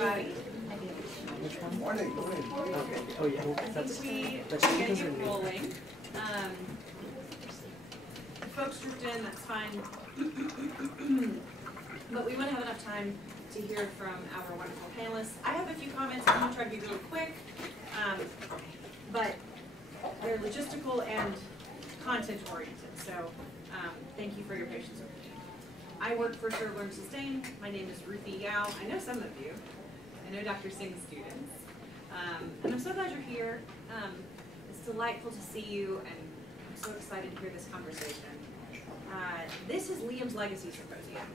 everybody. Which one? Morning. Go ahead. Okay. Oh yeah. That's we get rolling. Folks drooped in. That's fine. But we want to have enough time to hear from our wonderful panelists. I have a few comments. I'm going to try to be really quick, but they're logistical and content-oriented. So thank you for your patience with me. I work for Serve, Learn, Sustain. My name is Ruthie Yao. I know some of you. I know Dr. Singh's students. And I'm so glad you're here. It's delightful to see you, and I'm so excited to hear this conversation. This is Liam's Legacy Symposium.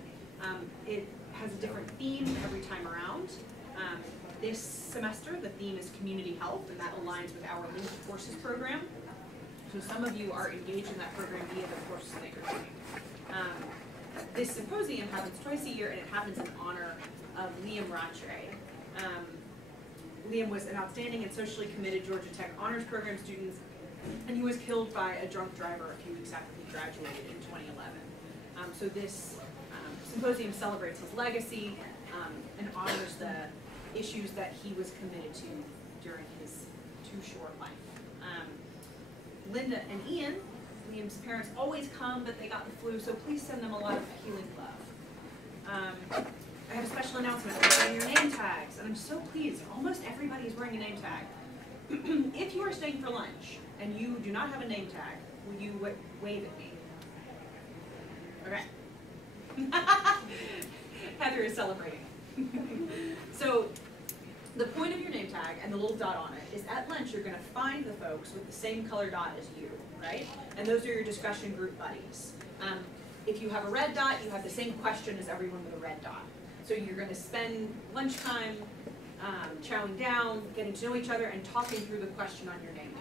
It has a different theme every time around. This semester, the theme is community health, and that aligns with our linked courses program. So some of you are engaged in that program via the courses that you're taking. This symposium happens twice a year, and it happens in honor of Liam Rattray. Liam was an outstanding and socially committed Georgia Tech Honors Program student, and he was killed by a drunk driver a few weeks after he graduated in 2011. So this symposium celebrates his legacy and honors the issues that he was committed to during his too short life. Linda and Ian, Liam's parents, always come, but they got the flu, so please send them a lot of healing love. I have a special announcement. We're wearing your name tags, and I'm so pleased. Almost everybody is wearing a name tag. If you are staying for lunch and you do not have a name tag, will you wave at me? Okay. Heather is celebrating. So the point of your name tag and the little dot on it is at lunch you're going to find the folks with the same color dot as you, right? And those are your discussion group buddies. If you have a red dot, you have the same question as everyone with a red dot. So you're going to spend lunchtime chowing down, getting to know each other, and talking through the question on your name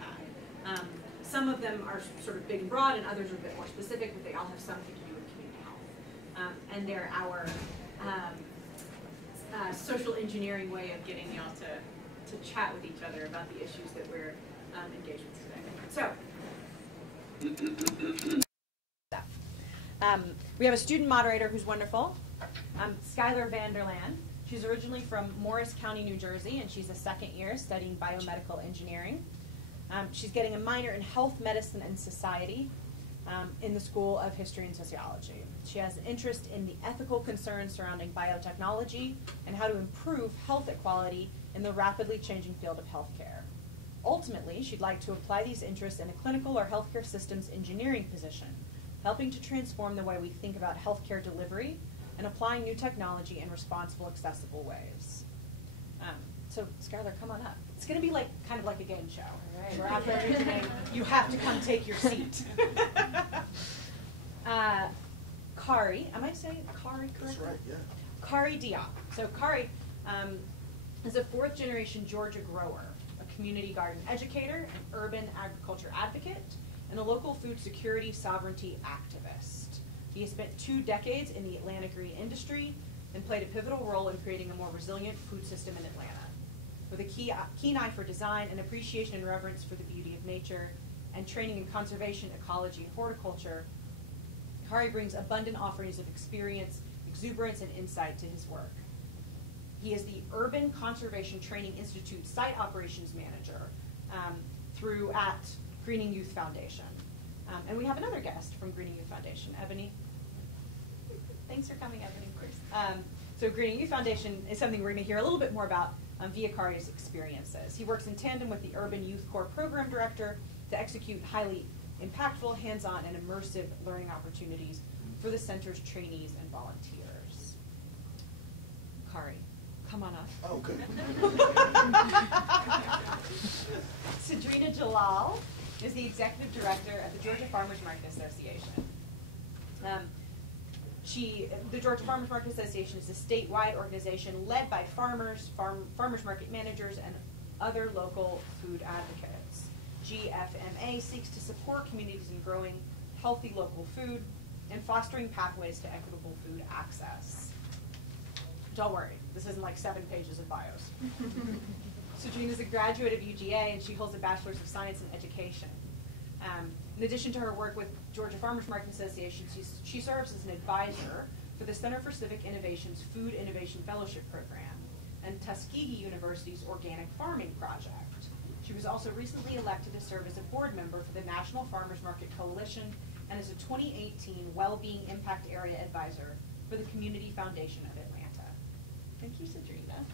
tag. Some of them are sort of big and broad, and others are a bit more specific, but they all have something to do with community health. And they're our social engineering way of getting y'all to chat with each other about the issues that we're engaged with today. So, we have a student moderator who's wonderful, Skylar Vanderland. She's originally from Morris County, New Jersey, and she's a second year studying biomedical engineering. She's getting a minor in health, medicine, and society in the School of History and Sociology. She has an interest in the ethical concerns surrounding biotechnology and how to improve health equality in the rapidly changing field of healthcare. Ultimately, she'd like to apply these interests in a clinical or healthcare systems engineering position, helping to transform the way we think about healthcare delivery and applying new technology in responsible, accessible ways. So, Skylar, come on up. It's going to be like kind of like a game show. Right. Where after everything, you have to come take your seat. Kari, am I saying Kari correctly? That's right, yeah. Kari Diop. So Kari is a fourth-generation Georgia grower, a community garden educator, an urban agriculture advocate, and a local food security sovereignty activist. He has spent 2 decades in the Atlanta green industry and played a pivotal role in creating a more resilient food system in Atlanta. With a keen eye for design and appreciation and reverence for the beauty of nature and training in conservation, ecology, and horticulture, Kari brings abundant offerings of experience, exuberance, and insight to his work. He is the Urban Conservation Training Institute Site Operations Manager at Greening Youth Foundation. And we have another guest from Greening Youth Foundation, Ebony. Thanks for coming, Ebony. So Greening Youth Foundation is something we're going to hear a little bit more about via Kari's experiences. He works in tandem with the Urban Youth Corps Program Director to execute highly impactful, hands-on, and immersive learning opportunities for the center's trainees and volunteers. Kari, come on up. Oh, good. Sadrina Jalal is the Executive Director at the Georgia Farmers Market Association. The Georgia Farmers Market Association is a statewide organization led by farmers, farmers market managers, and other local food advocates. GFMA seeks to support communities in growing healthy local food and fostering pathways to equitable food access. Don't worry, this isn't like 7 pages of bios. Sadrina is a graduate of UGA, and she holds a Bachelor's of Science in Education. In addition to her work with Georgia Farmers Market Association, she serves as an advisor for the Center for Civic Innovation's Food Innovation Fellowship Program and Tuskegee University's Organic Farming Project. She was also recently elected to serve as a board member for the National Farmers Market Coalition and is a 2018 Wellbeing Impact Area Advisor for the Community Foundation of Atlanta. Thank you, Cedrina.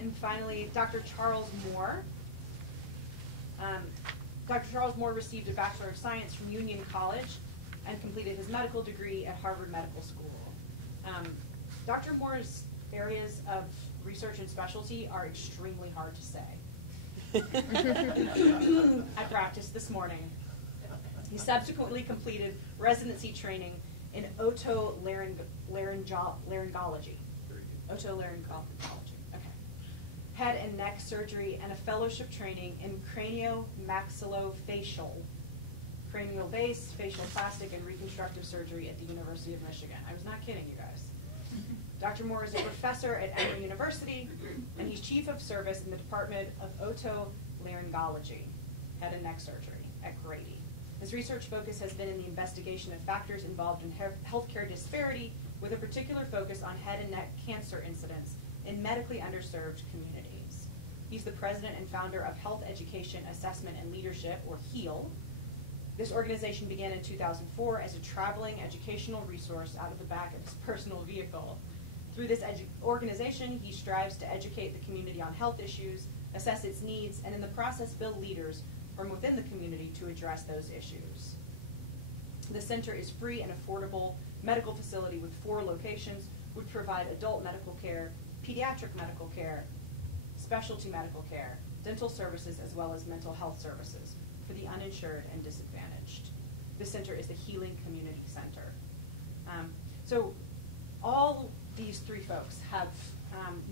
And finally, Dr. Charles Moore. Dr. Charles Moore received a Bachelor of Science from Union College and completed his medical degree at Harvard Medical School. Dr. Moore's areas of research and specialty are extremely hard to say. I practiced this morning. He subsequently completed residency training in otolaryngology. Otolaryngology, okay. Head and neck surgery, and a fellowship training in craniomaxillofacial, cranial base, facial plastic, and reconstructive surgery at the University of Michigan. I was not kidding, you guys. Dr. Moore is a professor at Emory University, and he's chief of service in the Department of Otolaryngology, head and neck surgery, at Grady. His research focus has been in the investigation of factors involved in healthcare disparity, with a particular focus on head and neck cancer incidence in medically underserved communities. He's the president and founder of Health Education Assessment and Leadership, or HEAL. This organization began in 2004 as a traveling educational resource out of the back of his personal vehicle. Through this organization, he strives to educate the community on health issues, assess its needs, and in the process build leaders from within the community to address those issues. The center is free and affordable medical facility with 4 locations, which provide adult medical care, pediatric medical care, specialty medical care, dental services, as well as mental health services for the uninsured and disadvantaged. The center is the Healing Community Center. So all these 3 folks have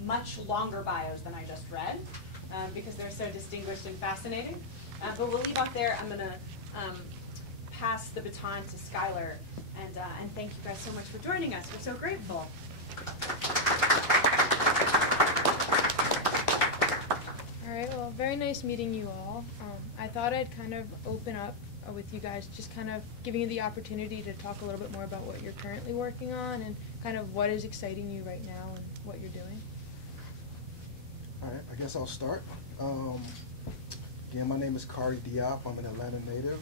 much longer bios than I just read because they're so distinguished and fascinating. But we'll leave off there. I'm going to pass the baton to Skylar, and thank you guys so much for joining us. We're so grateful. All right, well, very nice meeting you all. I thought I'd kind of open up with you guys, just kind of giving you the opportunity to talk a little bit more about what you're currently working on and kind of what is exciting you right now and what you're doing. All right, I guess I'll start. Again, my name is Kari Diop. I'm an Atlanta native,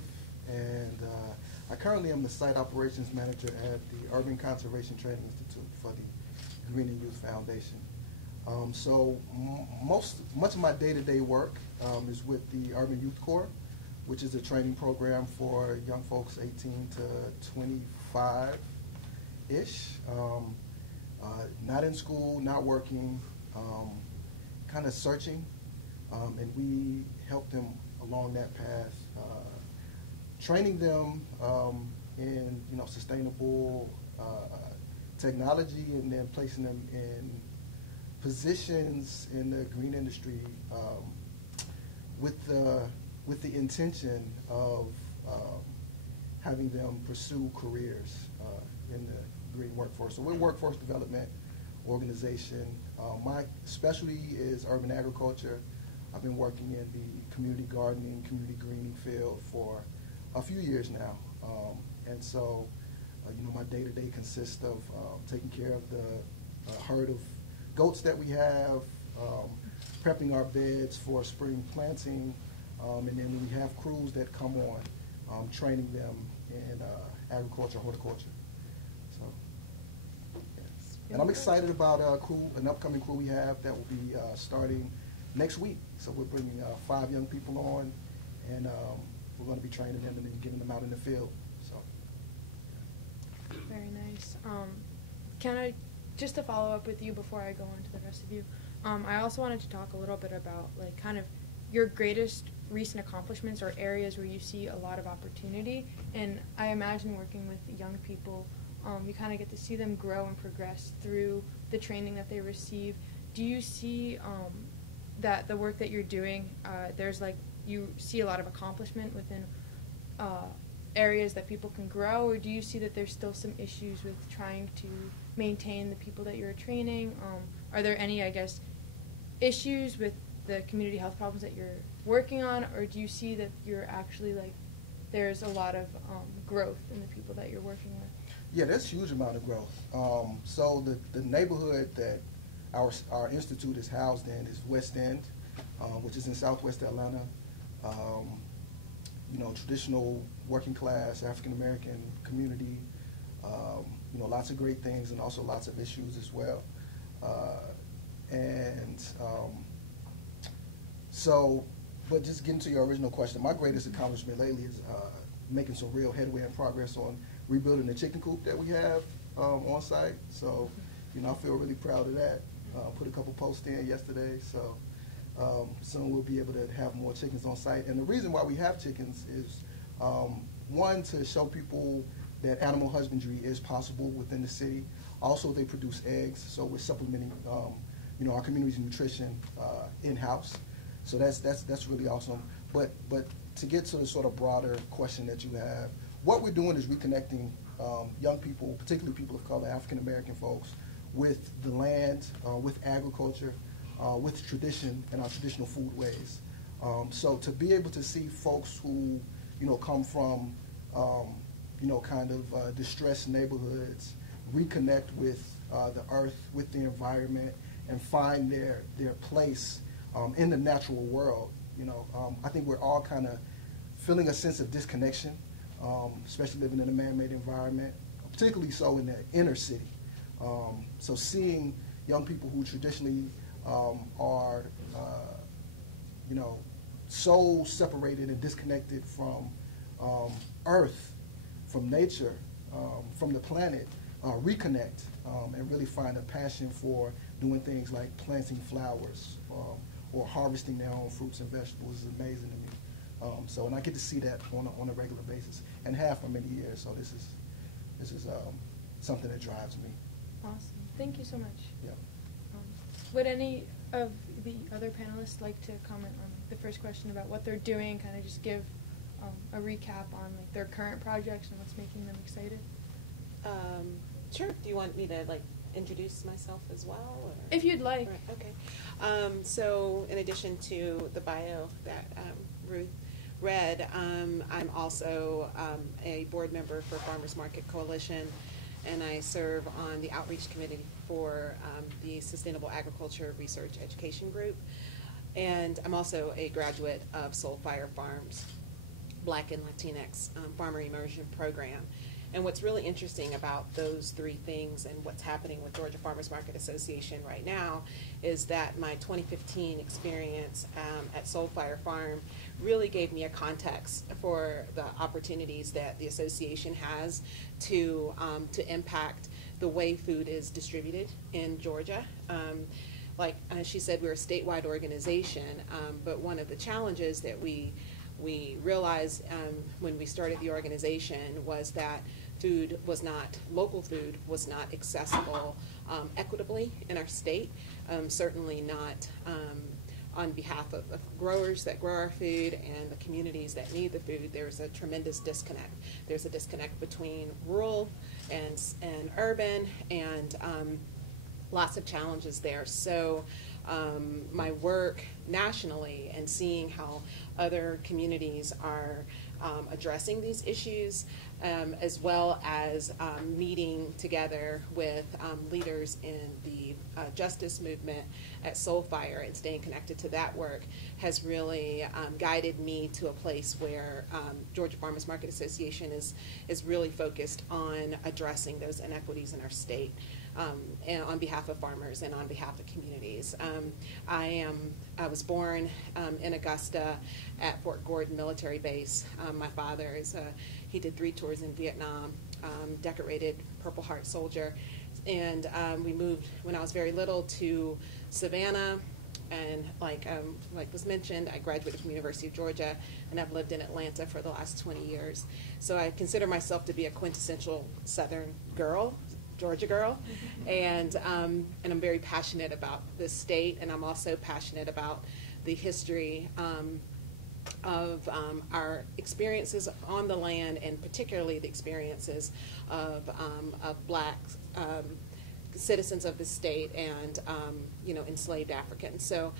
and I currently am the Site Operations Manager at the Urban Conservation Training Institute for the Green and Youth Foundation. So much of my day-to-day work is with the Urban Youth Corps, which is a training program for young folks 18 to 25-ish, not in school, not working, kind of searching, and we help them along that path, training them in sustainable technology, and then placing them in positions in the green industry with the intention of having them pursue careers in the green workforce. So we're a workforce development organization. My specialty is urban agriculture. I've been working in the community gardening, community greening field for a few years now. And so, my day-to-day consists of taking care of the herd of goats that we have, prepping our beds for spring planting, and then when we have crews that come on, training them in agriculture, horticulture. So, yes. And I'm excited about an upcoming crew we have that will be starting next week. So we're bringing 5 young people on, and we're going to be training them and then getting them out in the field. So. Very nice. Can I, just to follow up with you before I go on to the rest of you, I also wanted to talk a little bit about kind of your greatest recent accomplishments or areas where you see a lot of opportunity. And I imagine working with young people, you kind of get to see them grow and progress through the training that they receive. Do you see that the work that you're doing, you see a lot of accomplishment within areas that people can grow, or do you see that there's still some issues with trying to maintain the people that you're training? Are there any, issues with the community health problems that you're working on, or do you see that you're actually there's a lot of growth in the people that you're working with? Yeah, there's a huge amount of growth. So the neighborhood that our institute is housed in is West End, which is in Southwest Atlanta. You know, traditional working class African American community. You know, lots of great things and also lots of issues as well. But just getting to your original question, my greatest accomplishment lately is making some real headway and progress on rebuilding the chicken coop that we have on site. So, you know, I feel really proud of that. Put a couple posts in yesterday, so soon we'll be able to have more chickens on site. And the reason why we have chickens is, one, to show people that animal husbandry is possible within the city. Also, they produce eggs, so we're supplementing, you know, our community's nutrition in-house. So that's really awesome. But to get to the sort of broader question that you have, what we're doing is reconnecting young people, particularly people of color, African American folks, with the land, with agriculture, with tradition and our traditional food ways. So to be able to see folks who, you know, come from, you know, kind of distressed neighborhoods, reconnect with the earth, with the environment, and find their place in the natural world. You know, I think we're all kind of feeling a sense of disconnection, especially living in a man-made environment, particularly so in the inner city. So seeing young people who traditionally are, you know, so separated and disconnected from earth, from nature, from the planet, reconnect and really find a passion for doing things like planting flowers or harvesting their own fruits and vegetables is amazing to me. So, and I get to see that on a regular basis, and have for many years. So this is something that drives me. Awesome. Thank you so much. Yeah. Would any of the other panelists like to comment on the first question about what they're doing, kind of just give a recap on like their current projects and what's making them excited? Sure. Do you want me to like introduce myself as well? Or? If you'd like. Right, okay. So in addition to the bio that Ruth read, I'm also a board member for Farmers Market Coalition, and I serve on the outreach committee for the Sustainable Agriculture Research Education Group. And I'm also a graduate of Soulfire Farms Black and Latinx Farmer Immersion Program. And what's really interesting about those three things and what's happening with Georgia Farmers Market Association right now is that my 2015 experience at Soulfire Farm really gave me a context for the opportunities that the association has to impact the way food is distributed in Georgia. Like she said, we're a statewide organization, but one of the challenges that we realized when we started the organization was that local food was not accessible equitably in our state, certainly not on behalf of growers that grow our food and the communities that need the food. There's a tremendous disconnect. There's a disconnect between rural and urban, and lots of challenges there. So my work nationally and seeing how other communities are addressing these issues, as well as meeting together with leaders in the justice movement at Soulfire and staying connected to that work, has really guided me to a place where Georgia Farmers Market Association is really focused on addressing those inequities in our state. And on behalf of farmers and on behalf of communities. I was born in Augusta at Fort Gordon Military Base. My father he did 3 tours in Vietnam, decorated Purple Heart soldier, and we moved when I was very little to Savannah. And like was mentioned, I graduated from the University of Georgia, and I've lived in Atlanta for the last 20 years. So I consider myself to be a quintessential Southern girl, Georgia girl, and I'm very passionate about this state, and I'm also passionate about the history of our experiences on the land, and particularly the experiences of Black citizens of the state and enslaved Africans. So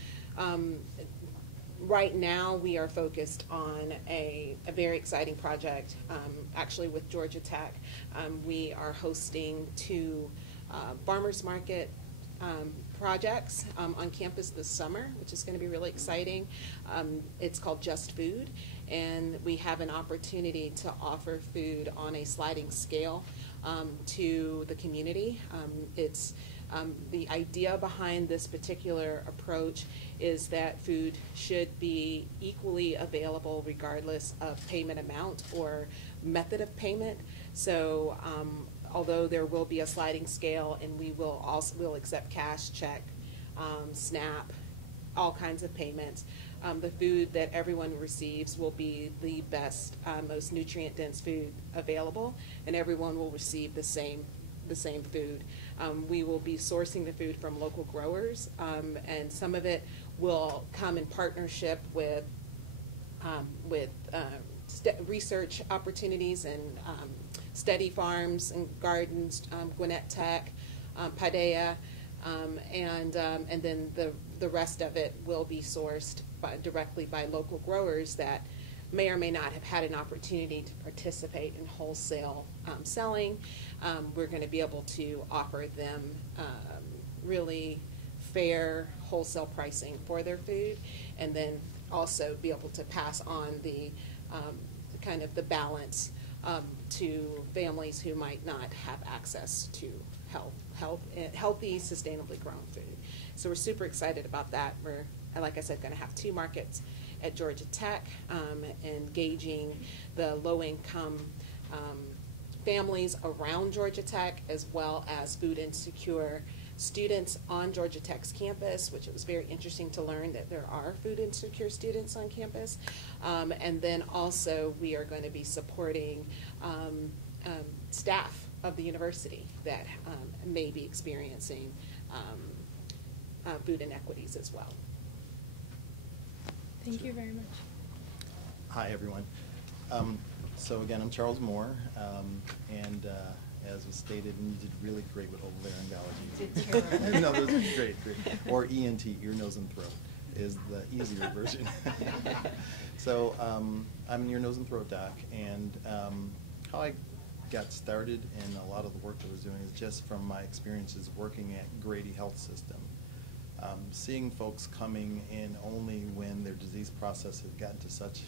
Right now, we are focused on a very exciting project, actually with Georgia Tech. We are hosting 2 farmers market projects on campus this summer, which is going to be really exciting. It's called Just Food, and we have an opportunity to offer food on a sliding scale to the community. The idea behind this particular approach is that food should be equally available regardless of payment amount or method of payment. So although there will be a sliding scale, and we'll accept cash, check, SNAP, all kinds of payments, the food that everyone receives will be the best, most nutrient-dense food available, and everyone will receive the same food. We will be sourcing the food from local growers, and some of it will come in partnership with research opportunities and study farms and gardens, Gwinnett Tech, Paideia, and then the rest of it will be sourced directly by local growers that may or may not have had an opportunity to participate in wholesale selling. We're going to be able to offer them really fair wholesale pricing for their food, and then also be able to pass on the kind of the balance to families who might not have access to healthy, sustainably grown food. So we're super excited about that. We're, like I said, going to have 2 markets at Georgia Tech, engaging the low-income families around Georgia Tech, as well as food insecure students on Georgia Tech's campus, which it was very interesting to learn that there are food insecure students on campus. And then also we are going to be supporting staff of the university that may be experiencing food inequities as well. Thank you very much. Hi, everyone. So again, I'm Charles Moore, and as was stated, and you did really great with otolaryngology. No, this is great. Or ENT, ear, nose, and throat, is the easier version. So I'm an ear, nose, and throat doc, and how I got started in a lot of the work that I was doing is just from my experiences working at Grady Health System. Seeing folks coming in only when their disease process had gotten to such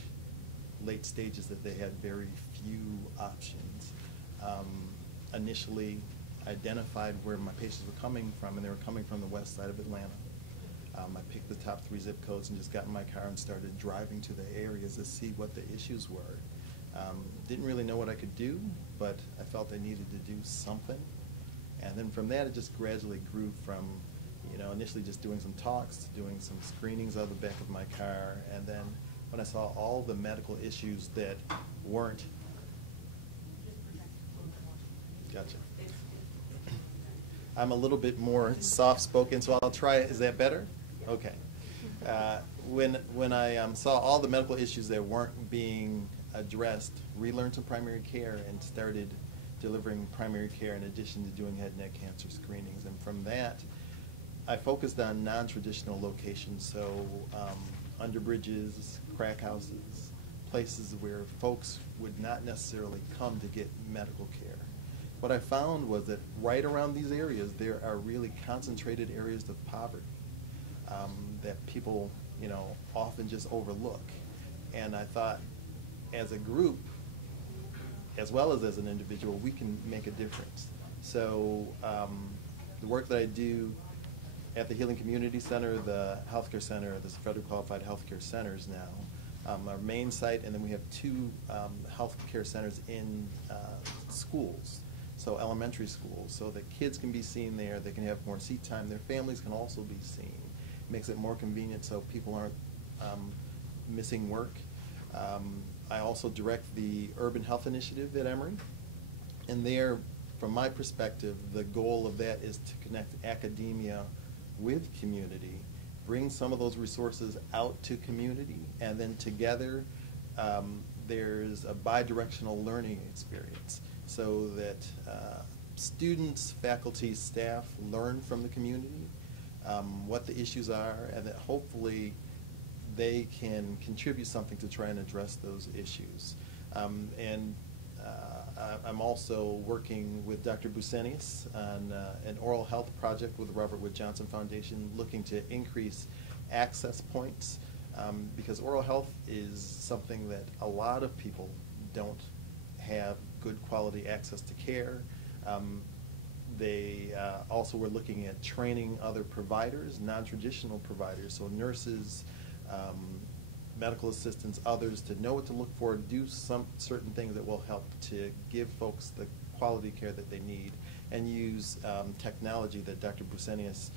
late stages that they had very few options. Initially identified where my patients were coming from, and they were coming from the west side of Atlanta. I picked the top 3 zip codes and just got in my car and started driving to the areas to see what the issues were. Didn't really know what I could do, but I felt I needed to do something. And then from that, it just gradually grew from, initially just doing some talks to doing some screenings out of the back of my car. And then when I saw all the medical issues that weren't, gotcha. I'm a little bit more soft-spoken, so I'll try it. Is that better? Okay. When I saw all the medical issues that weren't being addressed, relearned some primary care and started delivering primary care in addition to doing head and neck cancer screenings. And from that, I focused on non-traditional locations, so under bridges, crack houses, places where folks would not necessarily come to get medical care. What I found was that right around these areas, there are really concentrated areas of poverty that people, often just overlook. And I thought, as a group, as well as an individual, we can make a difference. So the work that I do at the Healing Community Center, the healthcare center, the federally qualified healthcare centers now, our main site, and then we have 2 healthcare centers in schools. So elementary schools, so that kids can be seen there, they can have more seat time, their families can also be seen. It makes it more convenient so people aren't missing work. I also direct the Urban Health Initiative at Emory, and there, from my perspective, the goal of that is to connect academia with community, bring some of those resources out to community, and then together there's a bi-directional learning experience, so that students, faculty, staff learn from the community what the issues are, and that hopefully they can contribute something to try and address those issues. I'm also working with Dr. Busenius on an oral health project with the Robert Wood Johnson Foundation, looking to increase access points, because oral health is something that a lot of people don't have good quality access to care. They also were looking at training other providers, non-traditional providers, so nurses, medical assistants, others, to know what to look for, do some certain things that will help to give folks the quality care that they need, and use technology that Dr. Busenius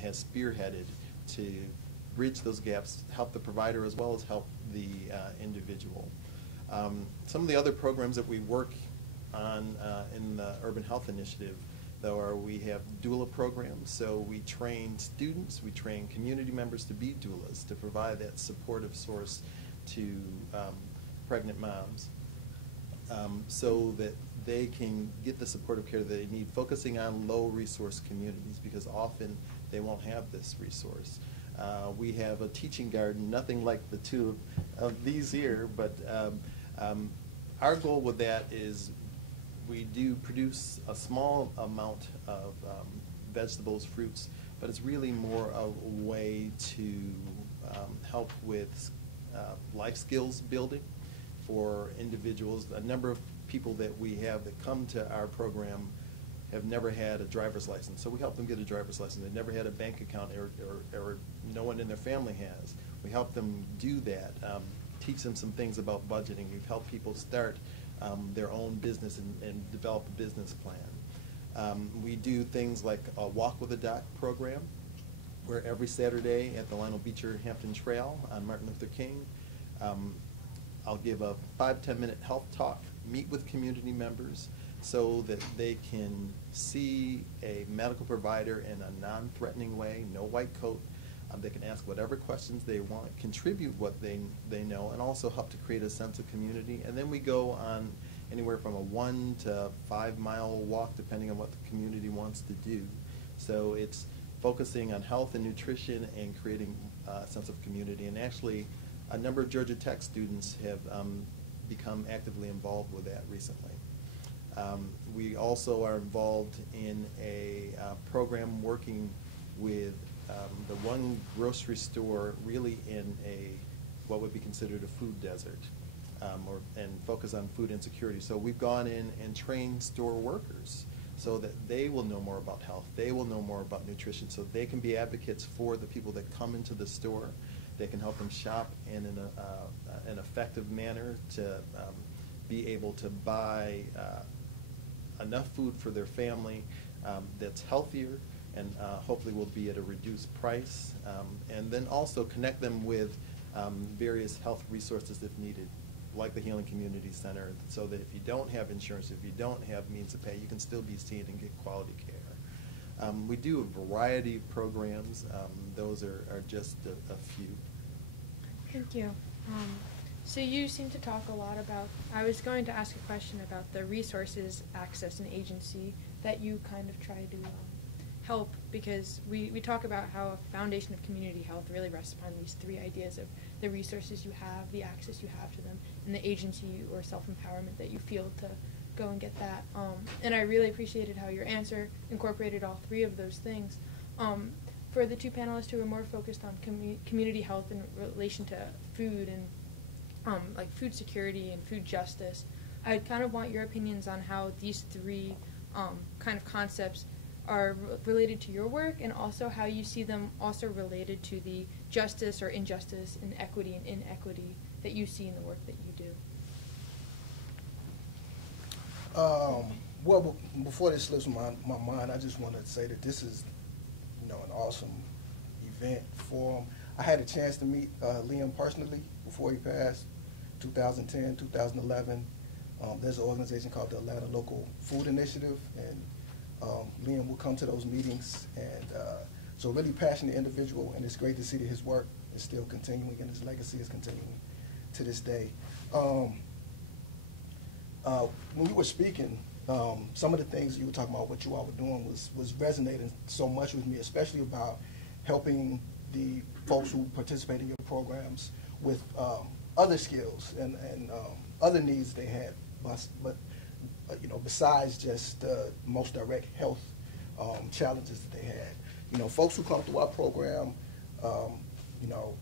has spearheaded to bridge those gaps, help the provider as well as help the individual. Some of the other programs that we work on in the Urban Health Initiative, though, are we have doula programs. So we train students, we train community members to be doulas, to provide that supportive source to pregnant moms, so that they can get the supportive care that they need, focusing on low resource communities, because often they won't have this resource. We have a teaching garden, nothing like the two of these here, but our goal with that is we do produce a small amount of vegetables, fruits, but it's really more a way to help with life skills building for individuals. A number of people that we have that come to our program have never had a driver's license, so we help them get a driver's license. They've never had a bank account, or no one in their family has. We help them do that, teach them some things about budgeting. We've helped people start their own business and develop a business plan. We do things like a Walk with a Doc program, where every Saturday at the Lionel Beecher Hampton Trail on Martin Luther King, I'll give a 5-10 minute health talk, meet with community members, so that they can see a medical provider in a non-threatening way, no white coat. They can ask whatever questions they want, contribute what they know, and also help to create a sense of community. And then we go on anywhere from a 1 to 5 mile walk, depending on what the community wants to do. So it's focusing on health and nutrition and creating a sense of community. And actually, a number of Georgia Tech students have become actively involved with that recently. We also are involved in a program working with the one grocery store really in what would be considered a food desert, and focus on food insecurity. So we've gone in and trained store workers so that they will know more about health, they will know more about nutrition, so they can be advocates for the people that come into the store. They can help them shop in an effective manner to be able to buy enough food for their family that's healthier, and hopefully will be at a reduced price, and then also connect them with various health resources if needed, like the Healing Community Center, so that if you don't have insurance, if you don't have means to pay, you can still be seen and get quality care. We do a variety of programs. Those are just a few. Thank you. So you seem to talk a lot about, I was going to ask a question about the resources, access, and agency that you kind of try to help, because we talk about how a foundation of community health really rests upon these three ideas of the resources you have, the access you have to them, and the agency or self-empowerment that you feel to go and get that. And I really appreciated how your answer incorporated all three of those things. For the two panelists who are more focused on community health in relation to food and like food security and food justice, I kind of want your opinions on how these three kind of concepts are related to your work, and also how you see them also related to the justice or injustice and equity and inequity that you see in the work that you do. Well, before this slips my mind, I just want to say that this is, an awesome event, forum. I had a chance to meet Liam personally before he passed, 2010, 2011. There's an organization called the Atlanta Local Food Initiative, and Liam will come to those meetings, and so really passionate individual, and it's great to see that his work is still continuing and his legacy is continuing to this day. When you were speaking, some of the things you were talking about, what you all were doing, was resonating so much with me, especially about helping the folks who participate in your programs with other skills and other needs they had, but you know, besides just the most direct health challenges that they had. You know, folks who come through our program, you know,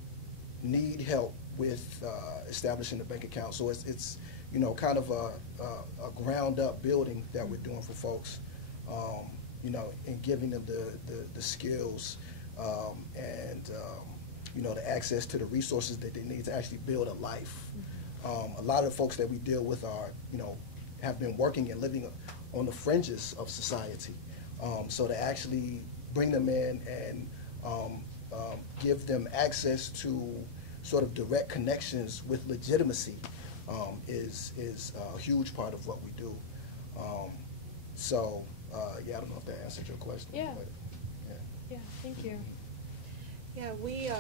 need help with establishing a bank account. So it's you know, kind of a ground up building that we're doing for folks, you know, and giving them the skills and you know, the access to the resources that they need to actually build a life. A lot of the folks that we deal with are, you know, have been working and living on the fringes of society. So to actually bring them in and give them access to sort of direct connections with legitimacy is a huge part of what we do. So yeah, I don't know if that answered your question. Yeah. But, Yeah, thank you. Yeah, we,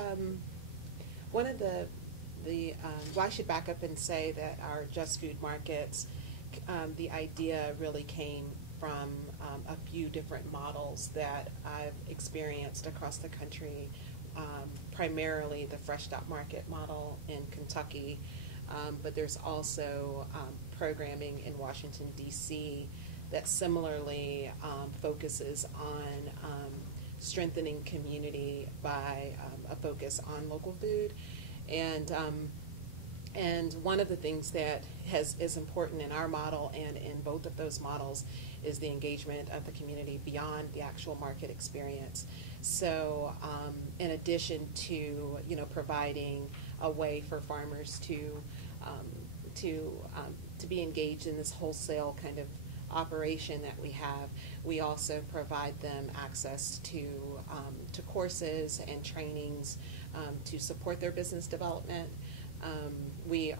one of the well, I should back up and say that our Just Food Markets, the idea really came from a few different models that I've experienced across the country, primarily the Fresh Stop Market model in Kentucky, but there's also programming in Washington, D.C. that similarly focuses on strengthening community by a focus on local food. And one of the things that is important in our model and in both of those models is the engagement of the community beyond the actual market experience. So in addition to, you know, providing a way for farmers to be engaged in this wholesale kind of operation that we also provide them access to courses and trainings to support their business development. We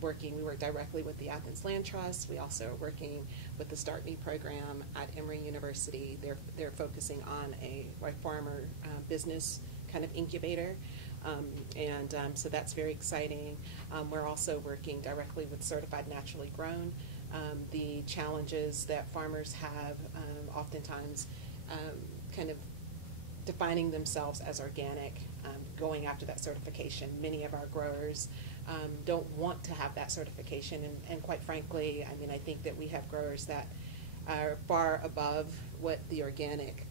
work directly with the Athens Land Trust. We also are working with the Start Me program at Emory University. They're focusing on a farmer business kind of incubator. So that's very exciting. We're also working directly with Certified Naturally Grown. The challenges that farmers have oftentimes kind of defining themselves as organic, going after that certification. Many of our growers don't want to have that certification, and quite frankly, I mean, I think that we have growers that are far above what the organic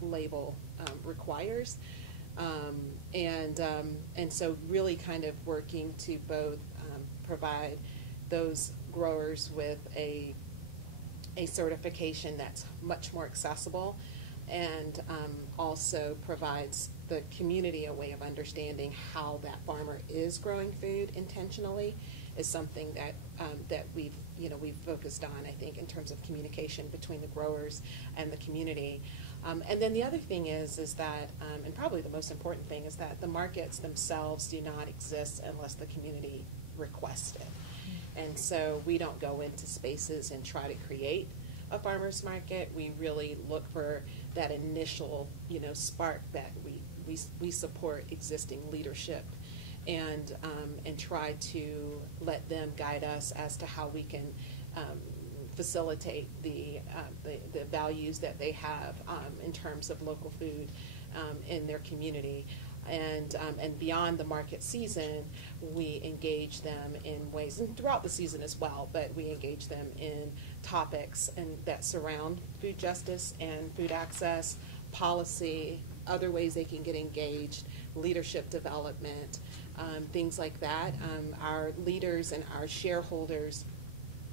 label requires. And so really kind of working to both provide those growers with a certification that's much more accessible, and also provides the community a way of understanding how that farmer is growing food intentionally, is something that we've focused on, I think, in terms of communication between the growers and the community. And then the other thing is that, and probably the most important thing, is that the markets themselves do not exist unless the community requests it. And so we don't go into spaces and try to create a farmer's market. We really look for that initial, spark that we support existing leadership, and try to let them guide us as to how we can facilitate the values that they have in terms of local food in their community. And beyond the market season, we engage them in ways, and throughout the season as well, but we engage them in topics that surround food justice and food access, policy, other ways they can get engaged, leadership development, things like that. Our leaders and our shareholders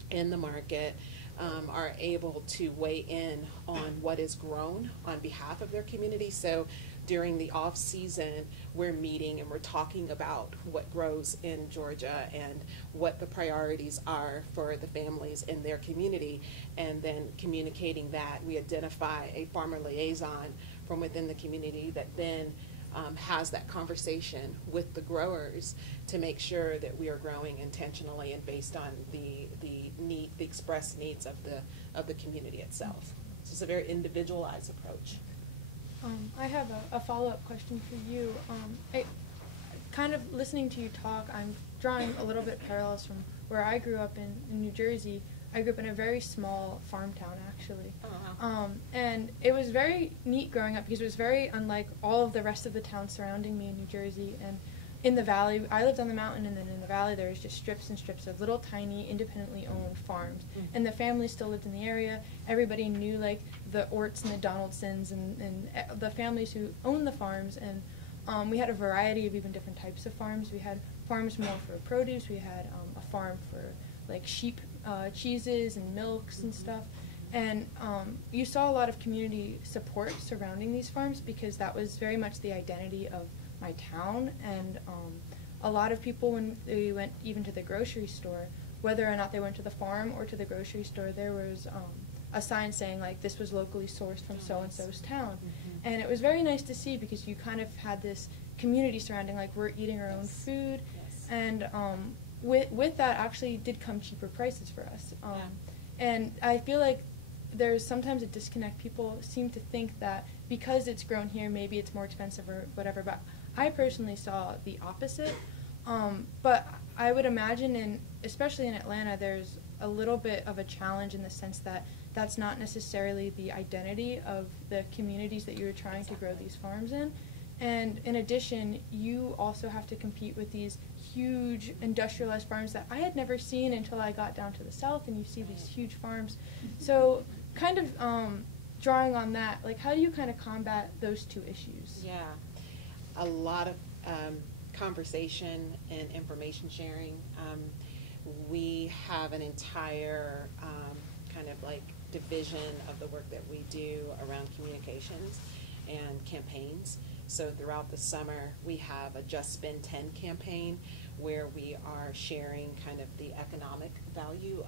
in the market are able to weigh in on what is grown on behalf of their community. So during the off season, we're meeting and we're talking about what grows in Georgia and what the priorities are for the families in their community, and then communicating that. We identify a farmer liaison from within the community that then has that conversation with the growers to make sure that we are growing intentionally and based on the expressed needs of the community itself. So it's a very individualized approach. I have a follow-up question for you. Kind of listening to you talk, I'm drawing a little bit parallels from where I grew up in New Jersey. I grew up in a very small farm town, actually. Oh, wow. And it was very neat growing up because it was very unlike all of the rest of the towns surrounding me in New Jersey. And in the valley, I lived on the mountain, and then in the valley there was just strips and strips of little tiny independently owned farms. Mm-hmm. And the family still lived in the area. Everybody knew like the Orts and the Donaldsons and the families who owned the farms. And we had a variety of even different types of farms. We had farms more for produce. We had a farm for like sheep cheeses and milks and stuff. And you saw a lot of community support surrounding these farms because that was very much the identity of my town. And a lot of people, when they went even to the grocery store, whether or not they went to the farm or to the grocery store, there was a sign saying like this was locally sourced from so-and-so's town. Mm-hmm. And it was very nice to see because you kind of had this community surrounding like we're eating our own food. Yes. And with that actually did come cheaper prices for us. Yeah. And I feel like there's sometimes a disconnect. People seem to think that because it's grown here, maybe it's more expensive or whatever, but I personally saw the opposite. But I would imagine, especially in Atlanta, there's a little bit of a challenge in the sense that that's not necessarily the identity of the communities that you're trying to grow these farms in. And in addition, you also have to compete with these huge industrialized farms that I had never seen until I got down to the south, and you see these huge farms. So kind of drawing on that, like how do you kind of combat those two issues? Yeah, a lot of conversation and information sharing. We have an entire kind of like division of the work that we do around communications and campaigns. So throughout the summer, we have a Just Spend 10 campaign where we are sharing kind of the economic value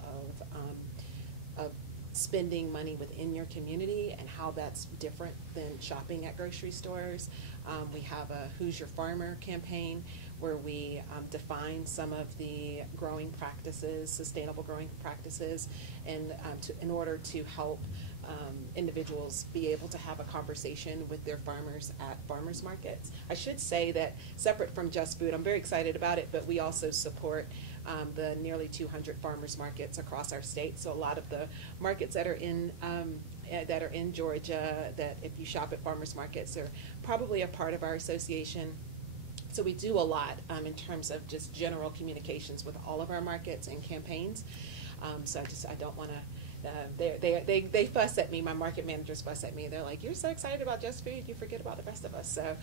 of spending money within your community and how that's different than shopping at grocery stores. We have a Who's Your Farmer campaign where we define some of the growing practices, sustainable growing practices, and in order to help individuals be able to have a conversation with their farmers at farmers markets. I should say that separate from Just Food, I'm very excited about it, but we also support the nearly 200 farmers markets across our state. So a lot of the markets that are in Georgia, that if you shop at farmers markets, are probably a part of our association. So we do a lot in terms of just general communications with all of our markets and campaigns. So I don't want to. They fuss at me. My market managers fuss at me. They're like, "You're so excited about Just Food, you forget about the rest of us." So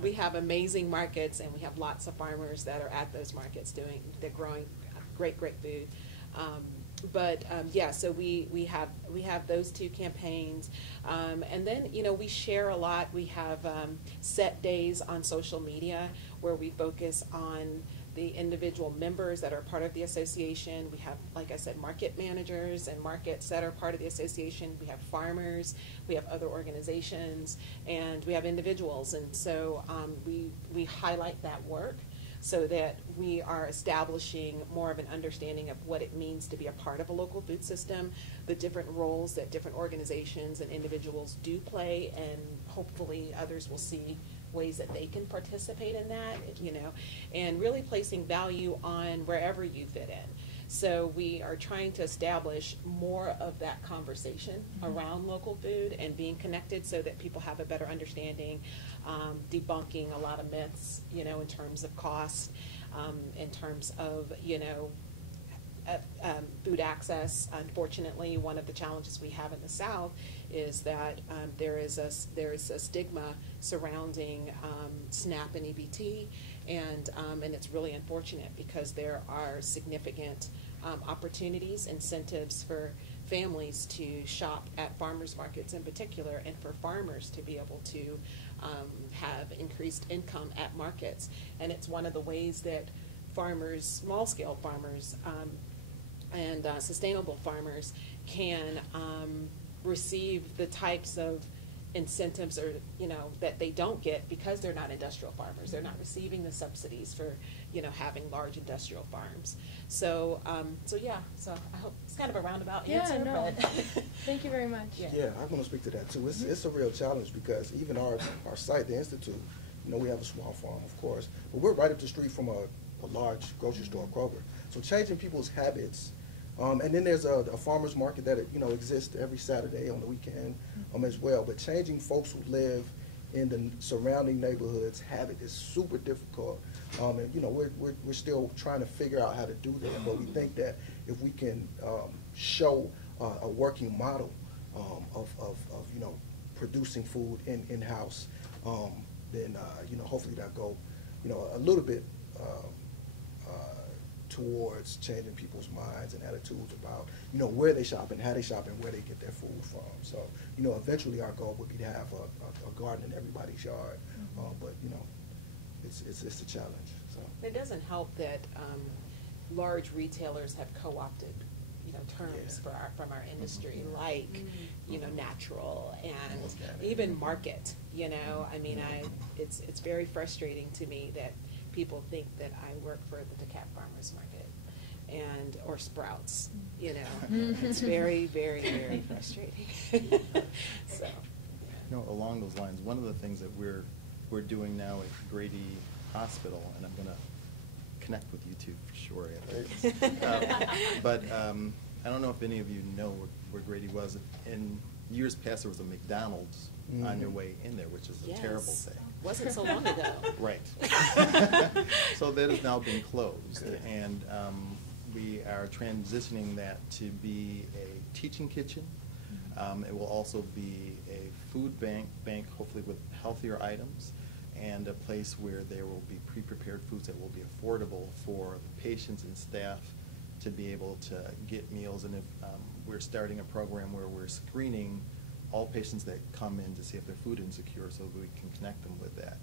we have amazing markets, and we have lots of farmers that are at those markets they're growing great food. So we have those two campaigns, and then we share a lot. We have set days on social media where we focus on the individual members that are part of the association. We have, like I said, market managers and markets that are part of the association. We have farmers, we have other organizations, and we have individuals. And so we highlight that work so that we are establishing more of an understanding of what it means to be a part of a local food system, the different roles that different organizations and individuals do play, and hopefully others will see ways that they can participate in that, and really placing value on wherever you fit in. So we are trying to establish more of that conversation around local food and being connected so that people have a better understanding, debunking a lot of myths, in terms of cost, in terms of, food access. Unfortunately, one of the challenges we have in the South is that there is a stigma surrounding SNAP and EBT, and it's really unfortunate because there are significant opportunities, incentives for families to shop at farmers markets in particular, and for farmers to be able to have increased income at markets. And it's one of the ways that farmers, small-scale farmers, and sustainable farmers can receive the types of incentives that they don't get because they're not industrial farmers. They're not receiving the subsidies for having large industrial farms. So I hope it's kind of a roundabout answer. Yeah, no. But Thank you very much. Yeah, I'm going to speak to that too. It's a real challenge because even our site, the Institute, we have a small farm, of course, but we're right up the street from a large grocery store, Kroger. So changing people's habits And then there's a farmer's market that exists every Saturday on the weekend as well. But changing folks who live in the surrounding neighborhoods' habit is super difficult. And we're still trying to figure out how to do that. But we think that if we can show a working model of producing food in-house, then hopefully that'll go a little bit towards changing people's minds and attitudes about where they shop and how they shop and where they get their food from. So eventually our goal would be to have a garden in everybody's yard, but it's a challenge. So it doesn't help that large retailers have co-opted terms from our industry, like natural and even market. It's very frustrating to me that people think that I work for the DeKalb Farmers Market or Sprouts. It's very, very, very frustrating. So, along those lines, one of the things that we're doing now at Grady Hospital, and I'm going to connect with you two for sure after this. But I don't know if any of you know where Grady was. In years past, there was a McDonald's on your way in there, which is a terrible thing. Wasn't so long ago. Right. So that has now been closed, and we are transitioning that to be a teaching kitchen. It will also be a food bank, hopefully with healthier items, and a place where there will be pre-prepared foods that will be affordable for the patients and staff to be able to get meals. And if we're starting a program where we're screening all patients that come in to see if they're food insecure, so we can connect them with that.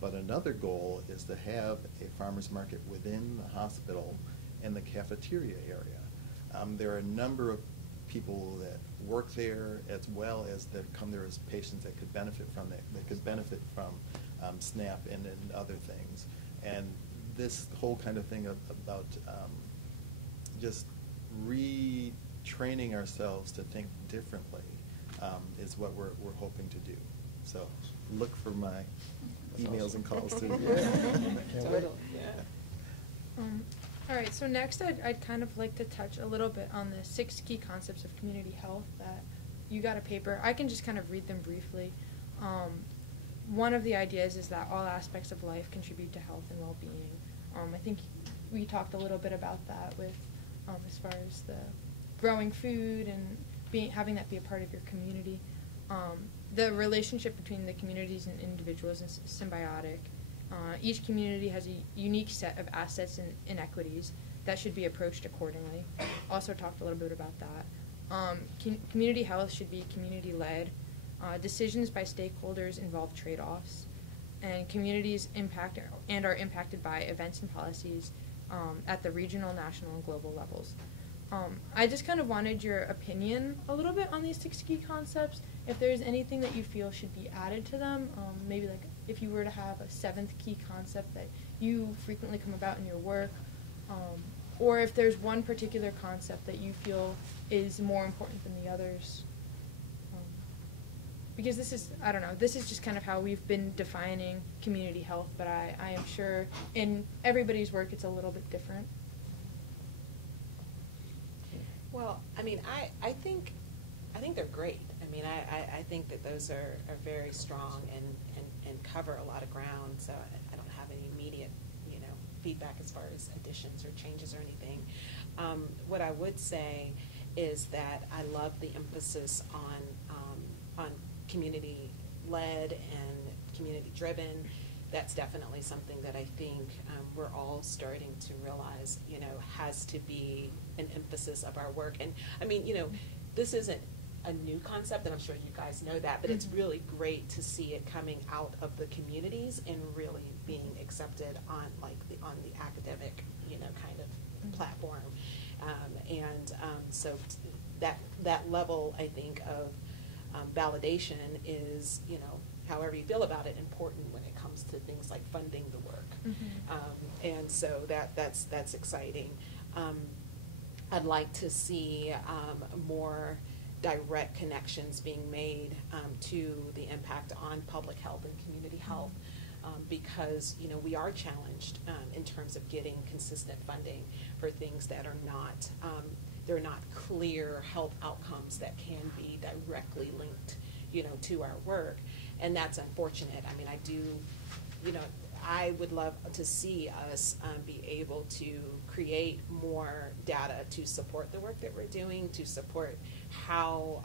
But another goal is to have a farmer's market within the hospital in the cafeteria area. There are a number of people that work there as well as that come there as patients that could benefit from that could benefit from SNAP and other things. And this whole kind of thing about just retraining ourselves to think differently is what we're hoping to do. So look for my emails and calls too. Totally. All right, so next I'd kind of like to touch a little bit on the 6 key concepts of community health that you got a paper. I can just kind of read them briefly. One of the ideas is that all aspects of life contribute to health and well-being. I think we talked a little bit about that with as far as the growing food and having that be a part of your community. The relationship between the communities and individuals is symbiotic. Each community has a unique set of assets and inequities that should be approached accordingly. Also talked a little bit about that. Community health should be community-led. Decisions by stakeholders involve trade-offs, and communities are impacted by events and policies at the regional, national, and global levels. I just kind of wanted your opinion a little bit on these 6 key concepts. If there's anything that you feel should be added to them, maybe like if you were to have a 7th key concept that you frequently come about in your work, or if there's one particular concept that you feel is more important than the others. Because this is just kind of how we've been defining community health, but I am sure in everybody's work it's a little bit different. Well, I think they're great. I think that those are very strong and cover a lot of ground, so I don't have any immediate, feedback as far as additions or changes or anything. What I would say is that I love the emphasis on community-led and community-driven. That's definitely something that I think we're all starting to realize, has to be an emphasis of our work. And this isn't a new concept, and I'm sure you guys know that, but it's really great to see it coming out of the communities and really being accepted on the academic, kind of platform. So that level, I think, of validation is, however you feel about it, important when it comes to things like funding the work. And so that's exciting. I'd like to see more direct connections being made to the impact on public health and community health, because we are challenged in terms of getting consistent funding for things that are not they're not clear health outcomes that can be directly linked, to our work. And that's unfortunate. I mean, I do, I would love to see us be able to create more data to support the work that we're doing, to support how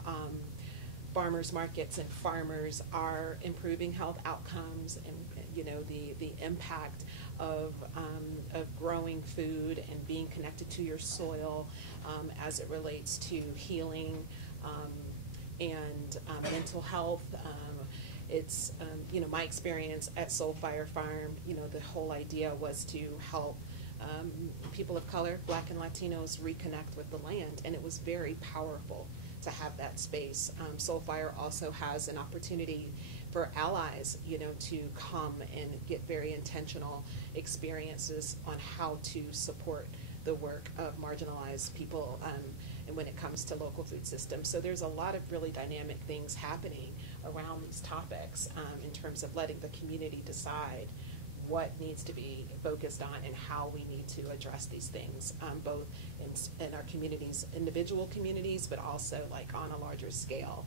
farmers markets and farmers are improving health outcomes, and the impact of growing food and being connected to your soil as it relates to healing and mental health. It's my experience at Soul Fire Farm. The whole idea was to help people of color, Black and Latinos, reconnect with the land, and it was very powerful to have that space. Soul Fire also has an opportunity for allies, to come and get very intentional experiences on how to support the work of marginalized people, and when it comes to local food systems. So there's a lot of really dynamic things happening around these topics in terms of letting the community decide what needs to be focused on and how we need to address these things, both in our communities, individual communities, but also like on a larger scale.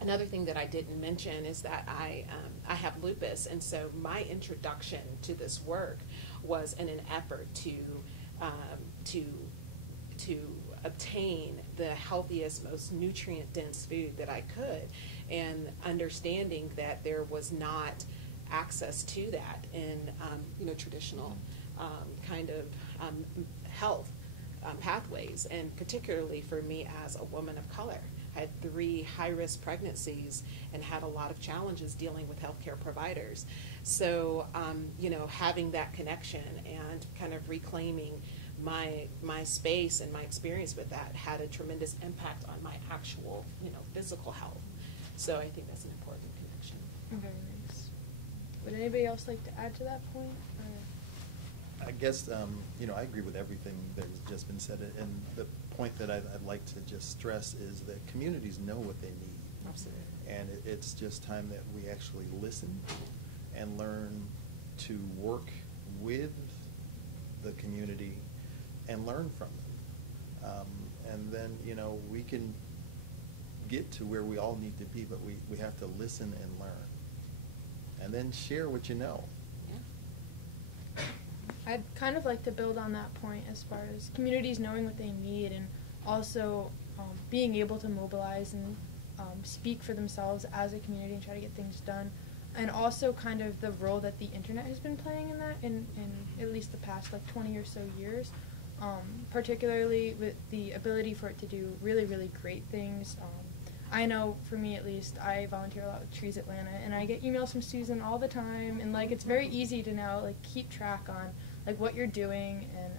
Another thing that I didn't mention is that I have lupus, and so my introduction to this work was in an effort to obtain the healthiest, most nutrient-dense food that I could, and understanding that there was not access to that in traditional kind of health pathways, and particularly for me as a woman of color. I had 3 high-risk pregnancies and had a lot of challenges dealing with healthcare providers. So, having that connection and kind of reclaiming my space and my experience with that had a tremendous impact on my actual, physical health. So I think that's an important connection. Very nice. Would anybody else like to add to that point? Or? I guess, I agree with everything that's just been said, and the point that I'd like to just stress is that communities know what they need. Absolutely. And it's just time that we actually listen and learn to work with the community and learn from them. And then, we can get to where we all need to be, but we have to listen and learn. And then share what you know. I'd kind of like to build on that point as far as communities knowing what they need, and also being able to mobilize and speak for themselves as a community and try to get things done. And also kind of the role that the internet has been playing in that in at least the past 20 or so years, particularly with the ability for it to do really, really great things. I know, for me at least, I volunteer a lot with Trees Atlanta, and I get emails from Susan all the time, and it's very easy to now keep track on what you're doing, and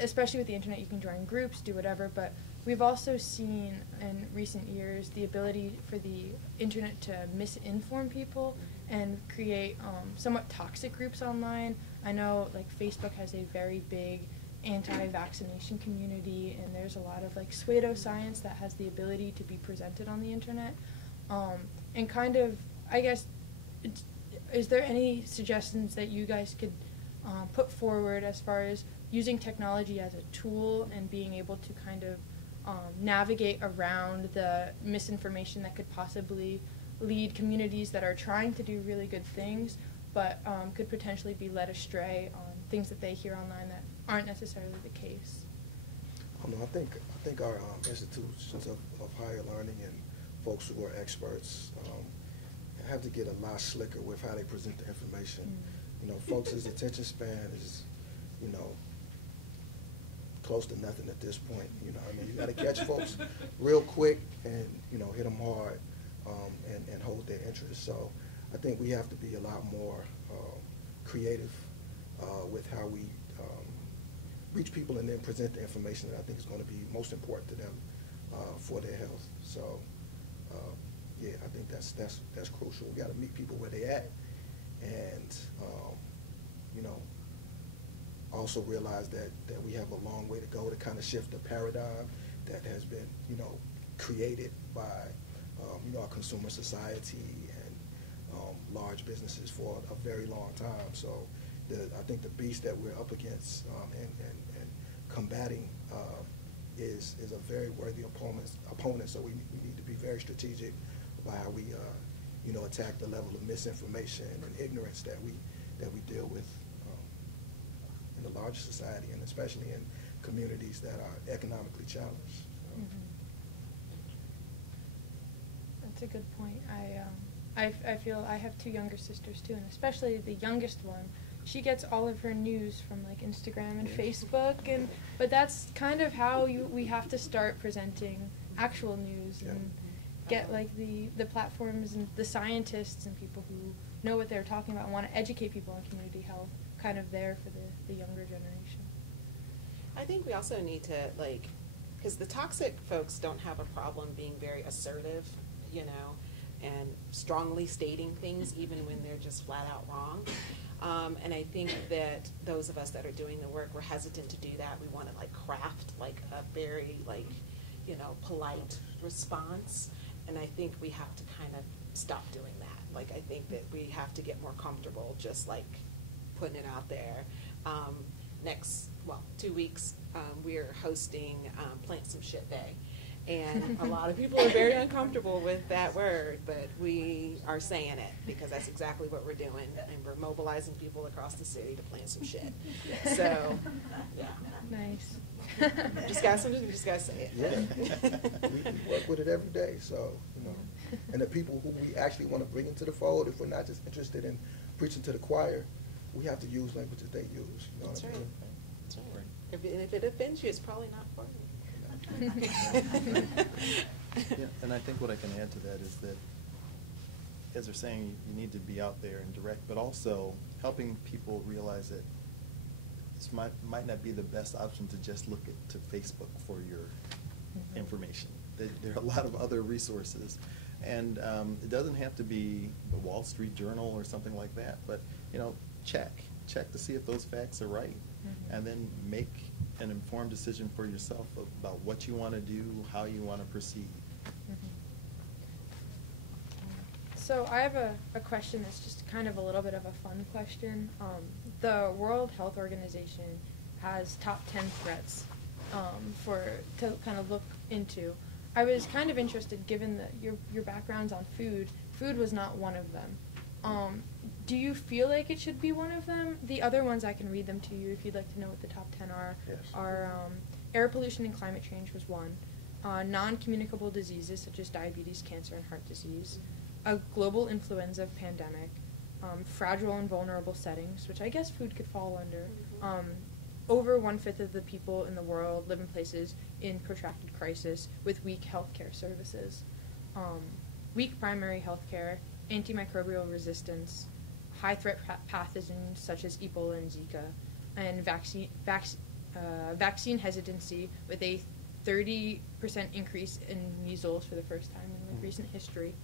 especially with the internet, you can join groups, do whatever. But we've also seen in recent years the ability for the internet to misinform people and create somewhat toxic groups online. I know Facebook has a very big anti-vaccination community, and there's a lot of pseudoscience that has the ability to be presented on the internet. And kind of, I guess, is there any suggestions that you guys could put forward as far as using technology as a tool and being able to kind of navigate around the misinformation that could possibly lead communities that are trying to do really good things, but could potentially be led astray on things that they hear online that aren't necessarily the case? I think our institutions of higher learning and folks who are experts have to get a lot slicker with how they present the information. Folks' attention span is, close to nothing at this point. You got to catch folks real quick and, hit them hard and hold their interest. So I think we have to be a lot more creative with how we reach people and then present the information that I think is going to be most important to them for their health. So, I think that's crucial. We got to meet people where they at, and also realize that we have a long way to go to kind of shift the paradigm that has been created by our consumer society and large businesses for a very long time. So I think the beast that we're up against and combating is a very worthy opponent. So we need to be very strategic about how we attack the level of misinformation and ignorance that we deal with in the larger society, and especially in communities that are economically challenged. So. That's a good point. I feel I have two younger sisters too, and especially the youngest one. She gets all of her news from like Instagram and Facebook, but that's kind of how we have to start presenting actual news and get like the platforms and the scientists and people who know what they're talking about and want to educate people on community health kind of there for the younger generation. I think we also need to, like, because the toxic folks don't have a problem being very assertive, and strongly stating things even when they're just flat out wrong. And I think that those of us that are doing the work, we're hesitant to do that. We want to like craft like a very polite response. And I think we have to kind of stop doing that. Like I think that we have to get more comfortable just like putting it out there. 2 weeks, we're hosting Plant Some Shit Day. And a lot of people are very uncomfortable with that word, but we are saying it because that's exactly what we're doing, and we're mobilizing people across the city to plant some shit. So, yeah. Nice. Just gotta say it. Yeah, we work with it every day. So and the people who we actually want to bring into the fold, if we're not just interested in preaching to the choir, we have to use language that they use. That's what I right. mean? That's right. If it offends you, it's probably not for you. Yeah, and I think what I can add to that is that, as they're saying, you need to be out there and direct, but also helping people realize that this might not be the best option to just look to Facebook for your information. There are a lot of other resources, and it doesn't have to be the Wall Street Journal or something like that, but check to see if those facts are right, and then make an informed decision for yourself about what you want to do, how you want to proceed. So I have a question that's just kind of a little bit of a fun question. The World Health Organization has top 10 threats to kind of look into. I was kind of interested, given that your background's on food. Food was not one of them. Do you feel like it should be one of them? The other ones, I can read them to you if you'd like to know what the top 10 are. Yes. Are air pollution and climate change was one. Non-communicable diseases such as diabetes, cancer, and heart disease. A global influenza pandemic. Fragile and vulnerable settings, which I guess food could fall under. Over 1/5 of the people in the world live in places in protracted crisis with weak healthcare services. Weak primary healthcare, antimicrobial resistance, high-threat pathogens such as Ebola and Zika, and vaccine hesitancy with a 30% increase in measles for the first time in recent history,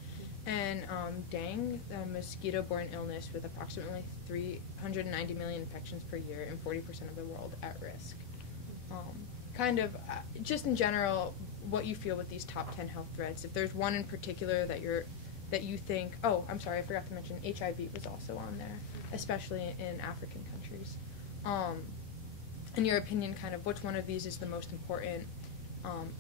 and dengue, a mosquito-borne illness with approximately 390 million infections per year and 40% of the world at risk. Just in general, what you feel with these top 10 health threats. If there's one in particular that you think, oh, I'm sorry, I forgot to mention HIV was also on there, especially in African countries. In your opinion, kind of which one of these is the most important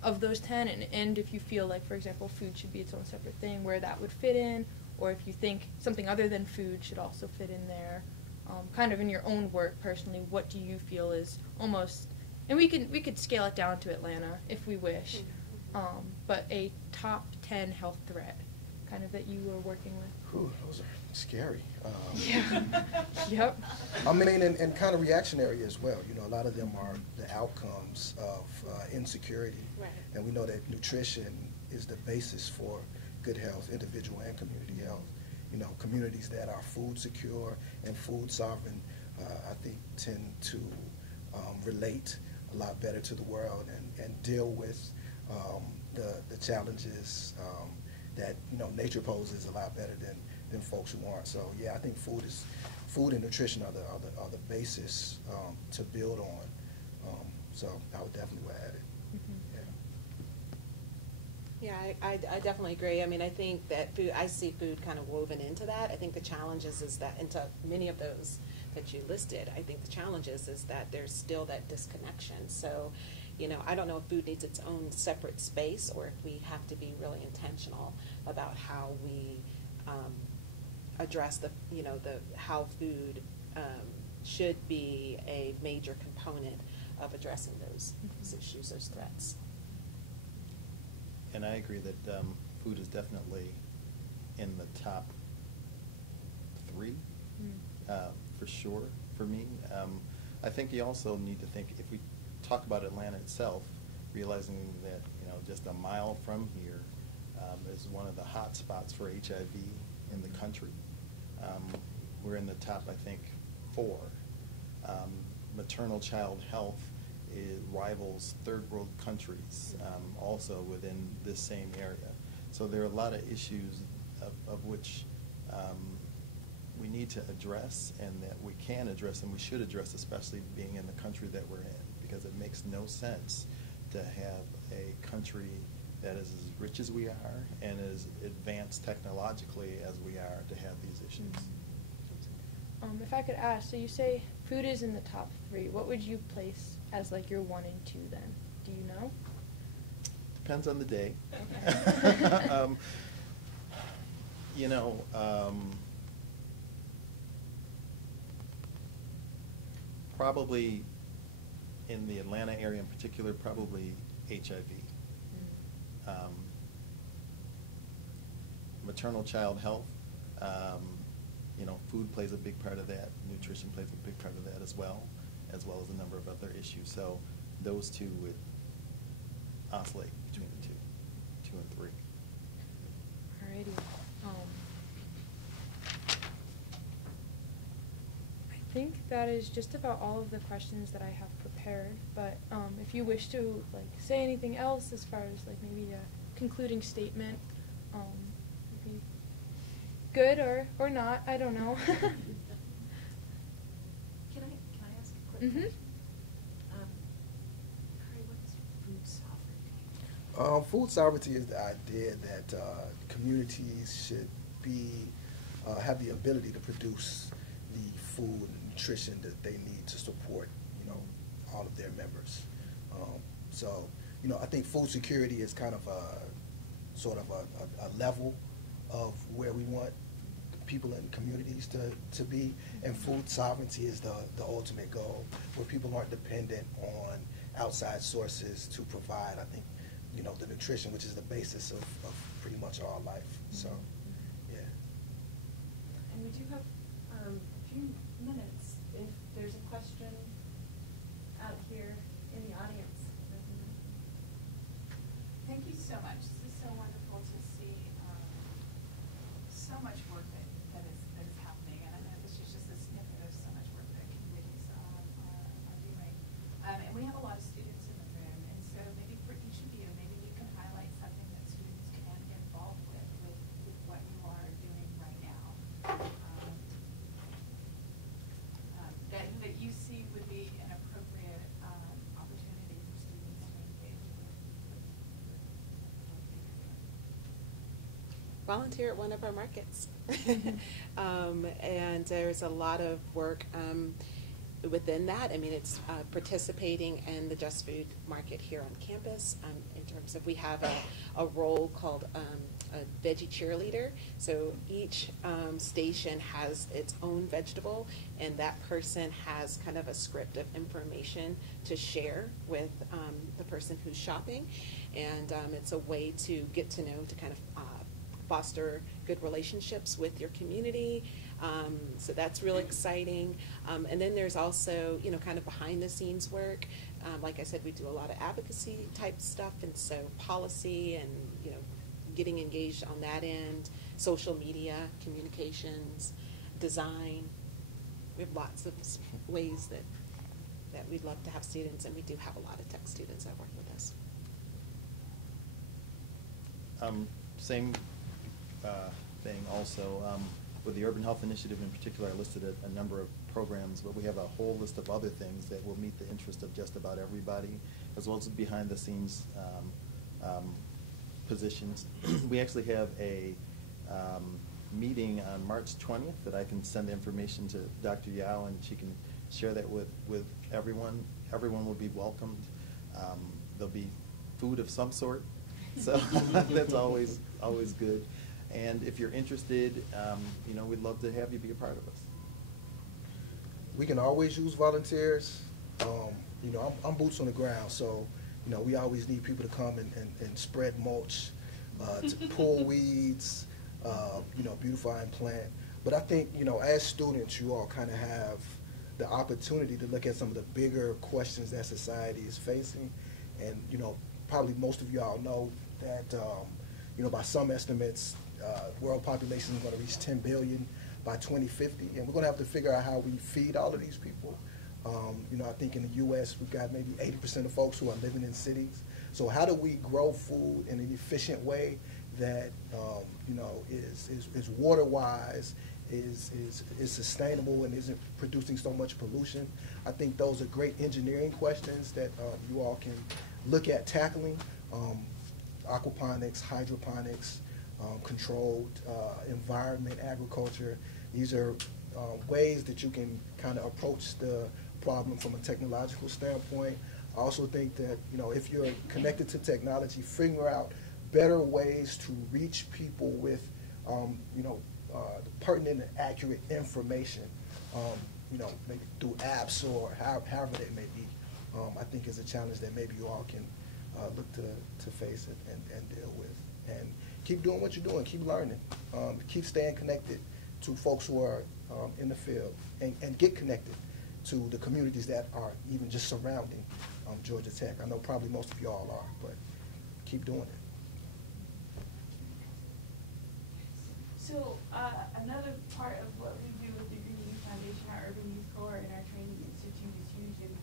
of those 10, and if you feel like, for example, food should be its own separate thing, where that would fit in, or if you think something other than food should also fit in there, kind of in your own work personally, what do you feel is almost, and we could scale it down to Atlanta if we wish, but a top 10 health threat kind of that you were working with? Whew, those are scary. Yeah. Yep. I mean, and kind of reactionary as well. A lot of them are the outcomes of insecurity. Right. And we know that nutrition is the basis for good health, individual and community health. Communities that are food secure and food sovereign, I think, tend to relate a lot better to the world and deal with the challenges that nature poses a lot better than folks who aren't. So yeah, I think food and nutrition are the basis to build on. So I would definitely add it. Yeah, I definitely agree. I mean, I think that I see food kind of woven into that. I think the challenge is that into many of those that you listed, I think the challenge is that there's still that disconnection. So, You know, I don't know if food needs its own separate space or if we have to be really intentional about how we address the, you know, the how food should be a major component of addressing those issues, those threats. And I agree that food is definitely in the top 3, for sure, for me. I think you also need to think, if we talk about Atlanta itself, realizing that, you know, just a mile from here is one of the hot spots for HIV in the country. We're in the top, I think, 4. Maternal child health rivals third world countries also within this same area. So there are a lot of issues of which we need to address, and that we can address and we should address, especially being in the country that we're in, because it makes no sense to have a country that is as rich as we are and as advanced technologically as we are to have these issues. If I could ask, so you say food is in the top 3. What would you place as like your 1 and 2 then? Do you know? Depends on the day. Okay. You know, probably in the Atlanta area in particular, probably HIV. Maternal child health, you know, food plays a big part of that. Nutrition plays a big part of that as well as a number of other issues. So those 2 would oscillate between the 2 and 3. Alrighty. I think that is just about all of the questions that I have prepared. But if you wish to like say anything else as far as like maybe a concluding statement, would be good or not. I don't know. Can I ask a quick question? Harry, what's food sovereignty? Food sovereignty is the idea that communities should have the ability to produce the food and nutrition that they need to support, you know, all of their members. So, you know, I think food security is kind of sort of a level of where we want people and communities to be, and food sovereignty is the ultimate goal, where people aren't dependent on outside sources to provide, I think, you know, the nutrition, which is the basis of pretty much our life. So, yeah. And we do have a few minutes if there's a question out here in the audience. Thank you so much. This is so wonderful to see so much work that is happening, and I know this is just a snippet of so much work that communities are doing. And we have a lot of students in the room, and so maybe for each of you, maybe you can highlight something that students can get involved with what you are doing right now. That you see would be an appropriate opportunity for students to engage with. Volunteer at one of our markets. And there's a lot of work within that. I mean, it's participating in the Just Food market here on campus in terms of we have a role called a veggie cheerleader. So each station has its own vegetable, and that person has kind of a script of information to share with the person who's shopping. And it's a way to get to know, to kind of foster good relationships with your community. So that's really exciting. And then there's also, you know, kind of behind the scenes work. Like I said, we do a lot of advocacy type stuff, and so policy and, you know, getting engaged on that end, social media, communications, design. We have lots of ways that we'd love to have students, and we do have a lot of tech students that work with us. Same thing also. With the Urban Health Initiative in particular, I listed a number of programs, but we have a whole list of other things that will meet the interest of just about everybody, as well as behind the scenes positions. We actually have a meeting on March 20th that I can send information to Dr. Yao, and she can share that with everyone. Everyone will be welcomed. There'll be food of some sort, so that's always good. And if you're interested, we'd love to have you be a part of us. We can always use volunteers. I'm boots on the ground, so we always need people to come and spread mulch, to pull weeds, beautify and plant. But I think, as students, you all kind of have the opportunity to look at some of the bigger questions that society is facing. And, probably most of y'all know that, by some estimates, world population is going to reach 10 billion by 2050. And we're going to have to figure out how we feed all of these people. I think in the U.S. we've got maybe 80% of folks who are living in cities. So how do we grow food in an efficient way that is water-wise, is sustainable, and isn't producing so much pollution? I think those are great engineering questions that you all can look at tackling. Aquaponics, hydroponics, controlled environment, agriculture. These are ways that you can kind of approach the problem from a technological standpoint. I also think that, if you're connected to technology, figure out better ways to reach people with, pertinent and accurate information, maybe through apps or however they may be, I think is a challenge that maybe you all can look to face and deal with. And keep doing what you're doing, keep learning, keep staying connected to folks who are in the field, and get connected to the communities that are even just surrounding Georgia Tech. I know probably most of you all are, but keep doing it. So another part of what we do with the Green Youth Foundation, our Urban Youth Corps, and our training institute is huge in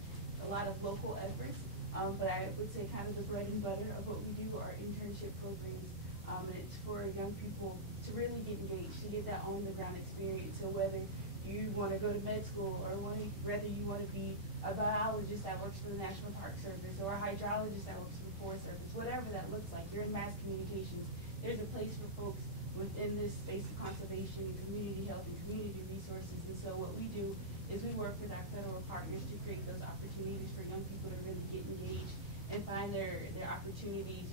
a lot of local efforts. But I would say kind of the bread and butter of what we do are internship programs. And it's for young people to really get engaged, to get that on-the-ground experience. So whether you want to go to med school, or whether you want to be a biologist that works for the National Park Service, or a hydrologist that works for the Forest Service, whatever that looks like, you're in mass communications, there's a place for folks within this space of conservation and community health and community resources. And so what we do is we work with our federal partners to create those opportunities for young people to really get engaged and find their opportunities.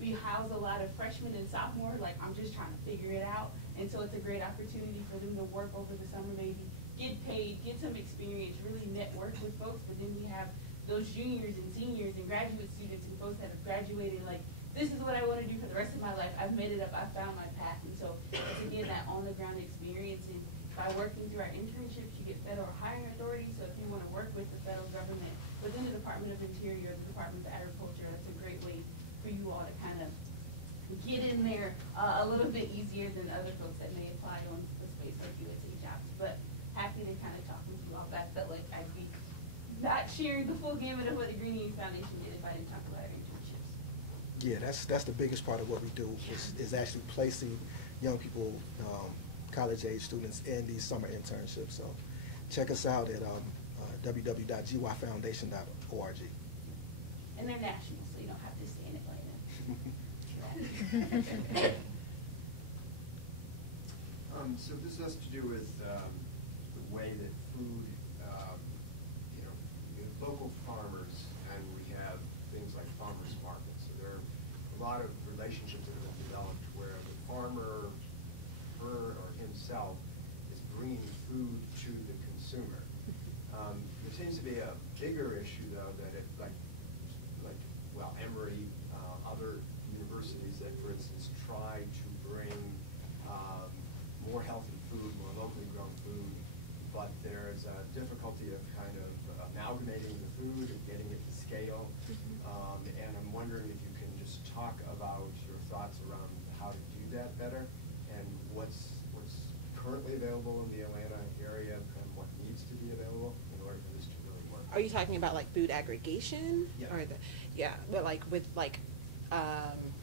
We house a lot of freshmen and sophomores, like I'm just trying to figure it out. And so it's a great opportunity for them to work over the summer, maybe get paid, get some experience, really network with folks. But then we have those juniors and seniors and graduate students and folks that have graduated, like, this is what I want to do for the rest of my life. I've made it up. I've found my path. And so it's, again, that on-the-ground experience. And by working through our internships, you get federal hiring authority. So if you want to work with the federal government within the Department of Interior, the Department of Agriculture, that's a great way for you all to kind of get in there a little bit easier than other folks that may apply on the space like USA Jobs. But happy to kind of talk with you all. That felt like I'd be not sharing the full gamut of what the Green Youth Foundation did if I didn't talk about our internships. Yeah, that's the biggest part of what we do is actually placing young people, college-age students, in these summer internships. So check us out at www.gyfoundation.org. And they're national, so you don't have to stay in Atlanta. So this has to do with the way that food, we have local farmers, and we have things like farmers markets. So there are a lot of relationships that have been developed where the farmer, her or himself, is bringing food to the consumer. There seems to be a bigger issue, though, that Emory, other universities that, for instance, try to bring more healthy food, more locally grown food, but there's a difficulty of kind of amalgamating the food and getting it to scale. And I'm wondering if you can just talk about your thoughts around how to do that better, and what's currently available in the Atlanta area and what needs to be available in order for this to really work. Are you talking about like food aggregation? Yeah. Or but like with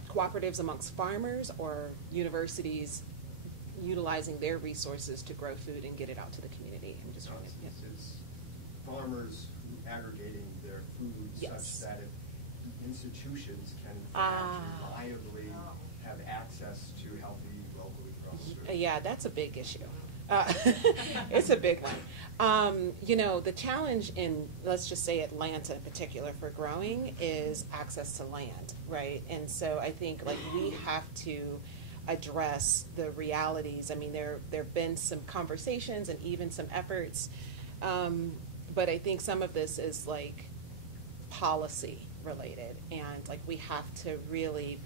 cooperatives amongst farmers, or universities utilizing their resources to grow food and get it out to the community? I'm just trying to. It's farmers aggregating their food such that institutions can reliably have access to healthy, locally grown food. Yeah, that's a big issue. It's a big one. You know, the challenge in, let's just say Atlanta in particular for growing is access to land, right? And so I think like we have to address the realities. I mean, there have been some conversations and even some efforts, but I think some of this is like policy related, and like we have to really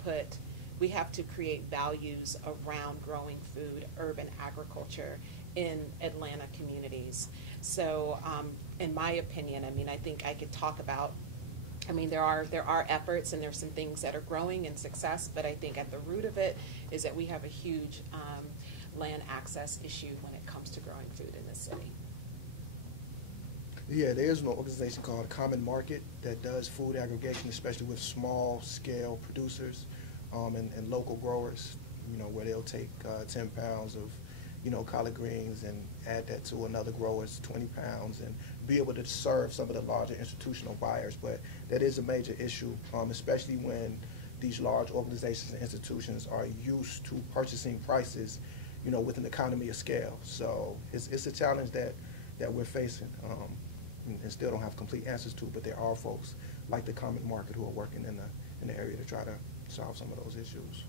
we have to create values around growing food, urban agriculture in Atlanta communities. So in my opinion, I mean, I think I could talk about, I mean, there are efforts and there's some things that are growing in success, but I think at the root of it is that we have a huge land access issue when it comes to growing food in this city. Yeah, there is an organization called Common Market that does food aggregation, especially with small-scale producers and local growers, you know, where they'll take 10 pounds of, you know, collard greens and add that to another grower's 20 pounds and be able to serve some of the larger institutional buyers. But that is a major issue, especially when these large organizations and institutions are used to purchasing prices, you know, with an economy of scale. So it's a challenge that we're facing. And still don't have complete answers to, but there are folks like the Common Market who are working in the area to try to solve some of those issues.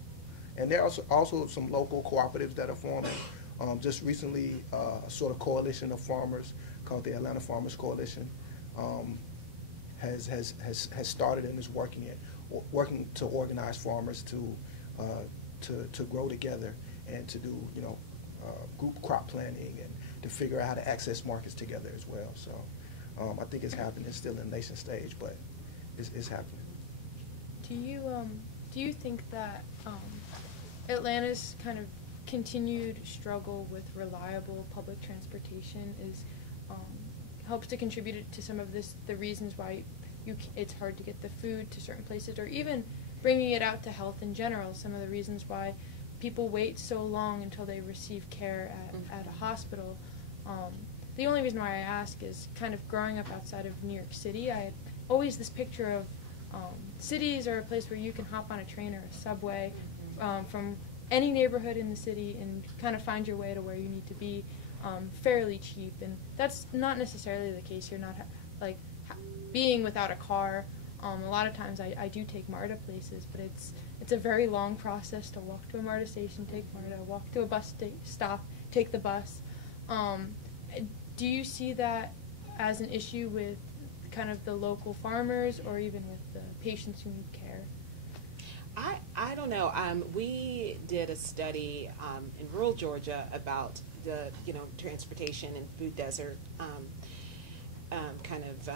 And there are also some local cooperatives that are forming. Just recently, a sort of coalition of farmers called the Atlanta Farmers Coalition has started and is working to organize farmers to grow together and to do, you know, group crop planning and to figure out how to access markets together as well. So. I think it's happening. It's still in the nascent stage, but it's happening. Do you think that Atlanta's kind of continued struggle with reliable public transportation is helps to contribute to some of the reasons why it's hard to get the food to certain places, or even bringing it out to health in general? Some of the reasons why people wait so long until they receive care at a hospital. The only reason why I ask is kind of growing up outside of New York City, I had always this picture of cities are a place where you can hop on a train or a subway from any neighborhood in the city and kind of find your way to where you need to be fairly cheap. And that's not necessarily the case. You're not being without a car. A lot of times I do take MARTA places, but it's a very long process to walk to a MARTA station, take MARTA, walk to a bus stop, take the bus. Do you see that as an issue with kind of the local farmers or even with the patients who need care? I don't know. We did a study in rural Georgia about the, you know, transportation and food desert, kind of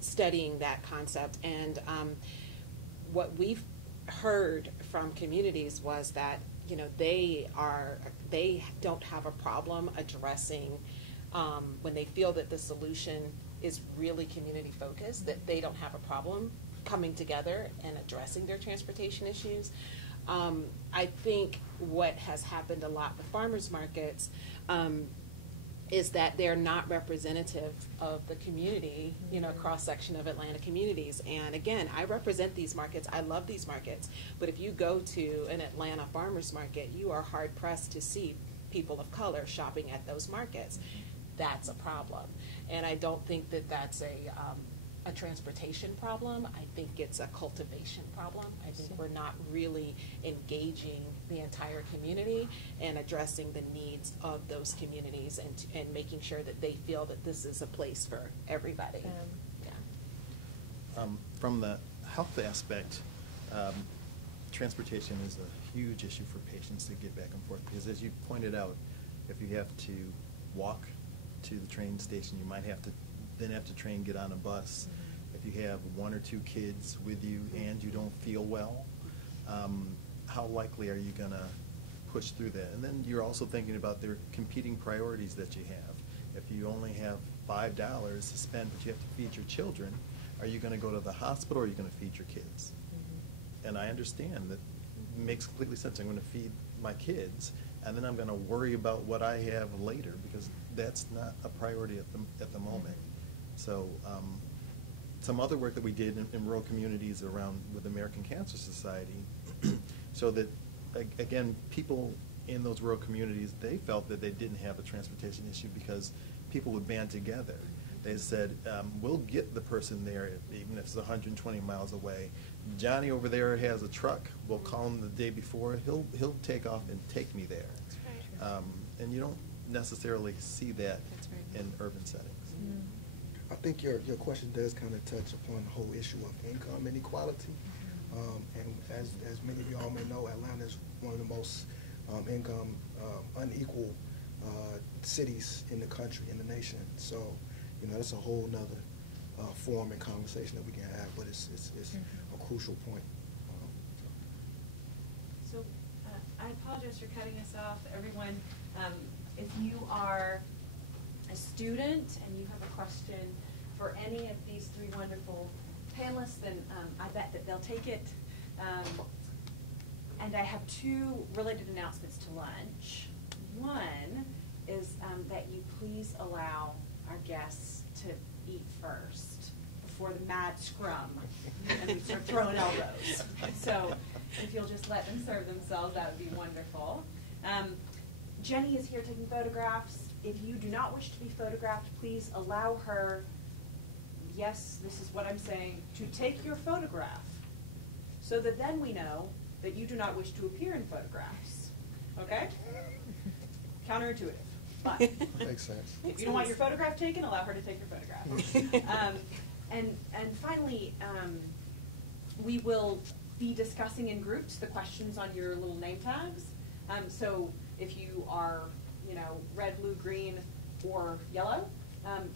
studying that concept. And what we've heard from communities was that, you know, they don't have a problem addressing when they feel that the solution is really community focused, that they don't have a problem coming together and addressing their transportation issues. I think what has happened a lot with farmers markets is that they're not representative of the community, you know, cross-section of Atlanta communities. And again, I represent these markets. I love these markets. But if you go to an Atlanta farmers market, you are hard-pressed to see people of color shopping at those markets. That's a problem. And I don't think that that's a transportation problem. I think it's a cultivation problem. I think we're not really engaging the entire community and addressing the needs of those communities and making sure that they feel that this is a place for everybody. From the health aspect, transportation is a huge issue for patients to get back and forth, because as you pointed out, if you have to walk to the train station, you might have to get on a bus. If you have one or two kids with you and you don't feel well, how likely are you going to push through that? And then you're also thinking about their competing priorities that you have. If you only have $5 to spend, but you have to feed your children, are you going to go to the hospital or are you going to feed your kids? And I understand that it makes completely sense. I'm going to feed my kids, and then I'm going to worry about what I have later, because that's not a priority at the moment. So some other work that we did in rural communities around with the American Cancer Society, so that, again, people in those rural communities, they felt that they didn't have a transportation issue because people would band together. They said, we'll get the person there even if it's 120 miles away. Johnny over there has a truck. We'll call him the day before. He'll take off and take me there. And you don't necessarily see that in urban settings. I think your question does kind of touch upon the whole issue of income inequality. And as many of you all may know, Atlanta is one of the most income unequal cities in the country, in the nation. So, you know, that's a whole nother forum and conversation that we can have, but it's a crucial point. So I apologize for cutting us off, everyone. If you are a student and you have a question for any of these three wonderful panelists, then I bet that they'll take it. And I have two related announcements to lunch. One is that you please allow our guests to eat first before the mad scrum and we start throwing elbows. So if you'll just let them serve themselves, that would be wonderful. Jenny is here taking photographs. If you do not wish to be photographed, please allow her, yes, this is what I'm saying, to take your photograph so that then we know that you do not wish to appear in photographs. Okay? Counterintuitive. But Makes sense. if you don't want your photograph taken, allow her to take your photograph. And finally, we will be discussing in groups the questions on your little name tags. So if you are, you know, red, blue, green, or yellow,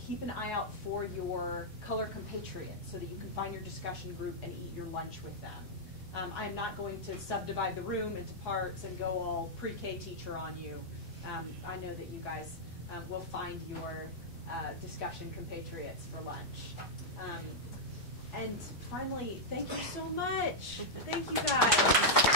keep an eye out for your color compatriots so that you can find your discussion group and eat your lunch with them. I'm not going to subdivide the room into parts and go all pre-K teacher on you. I know that you guys will find your discussion compatriots for lunch. And finally, thank you so much. Thank you guys.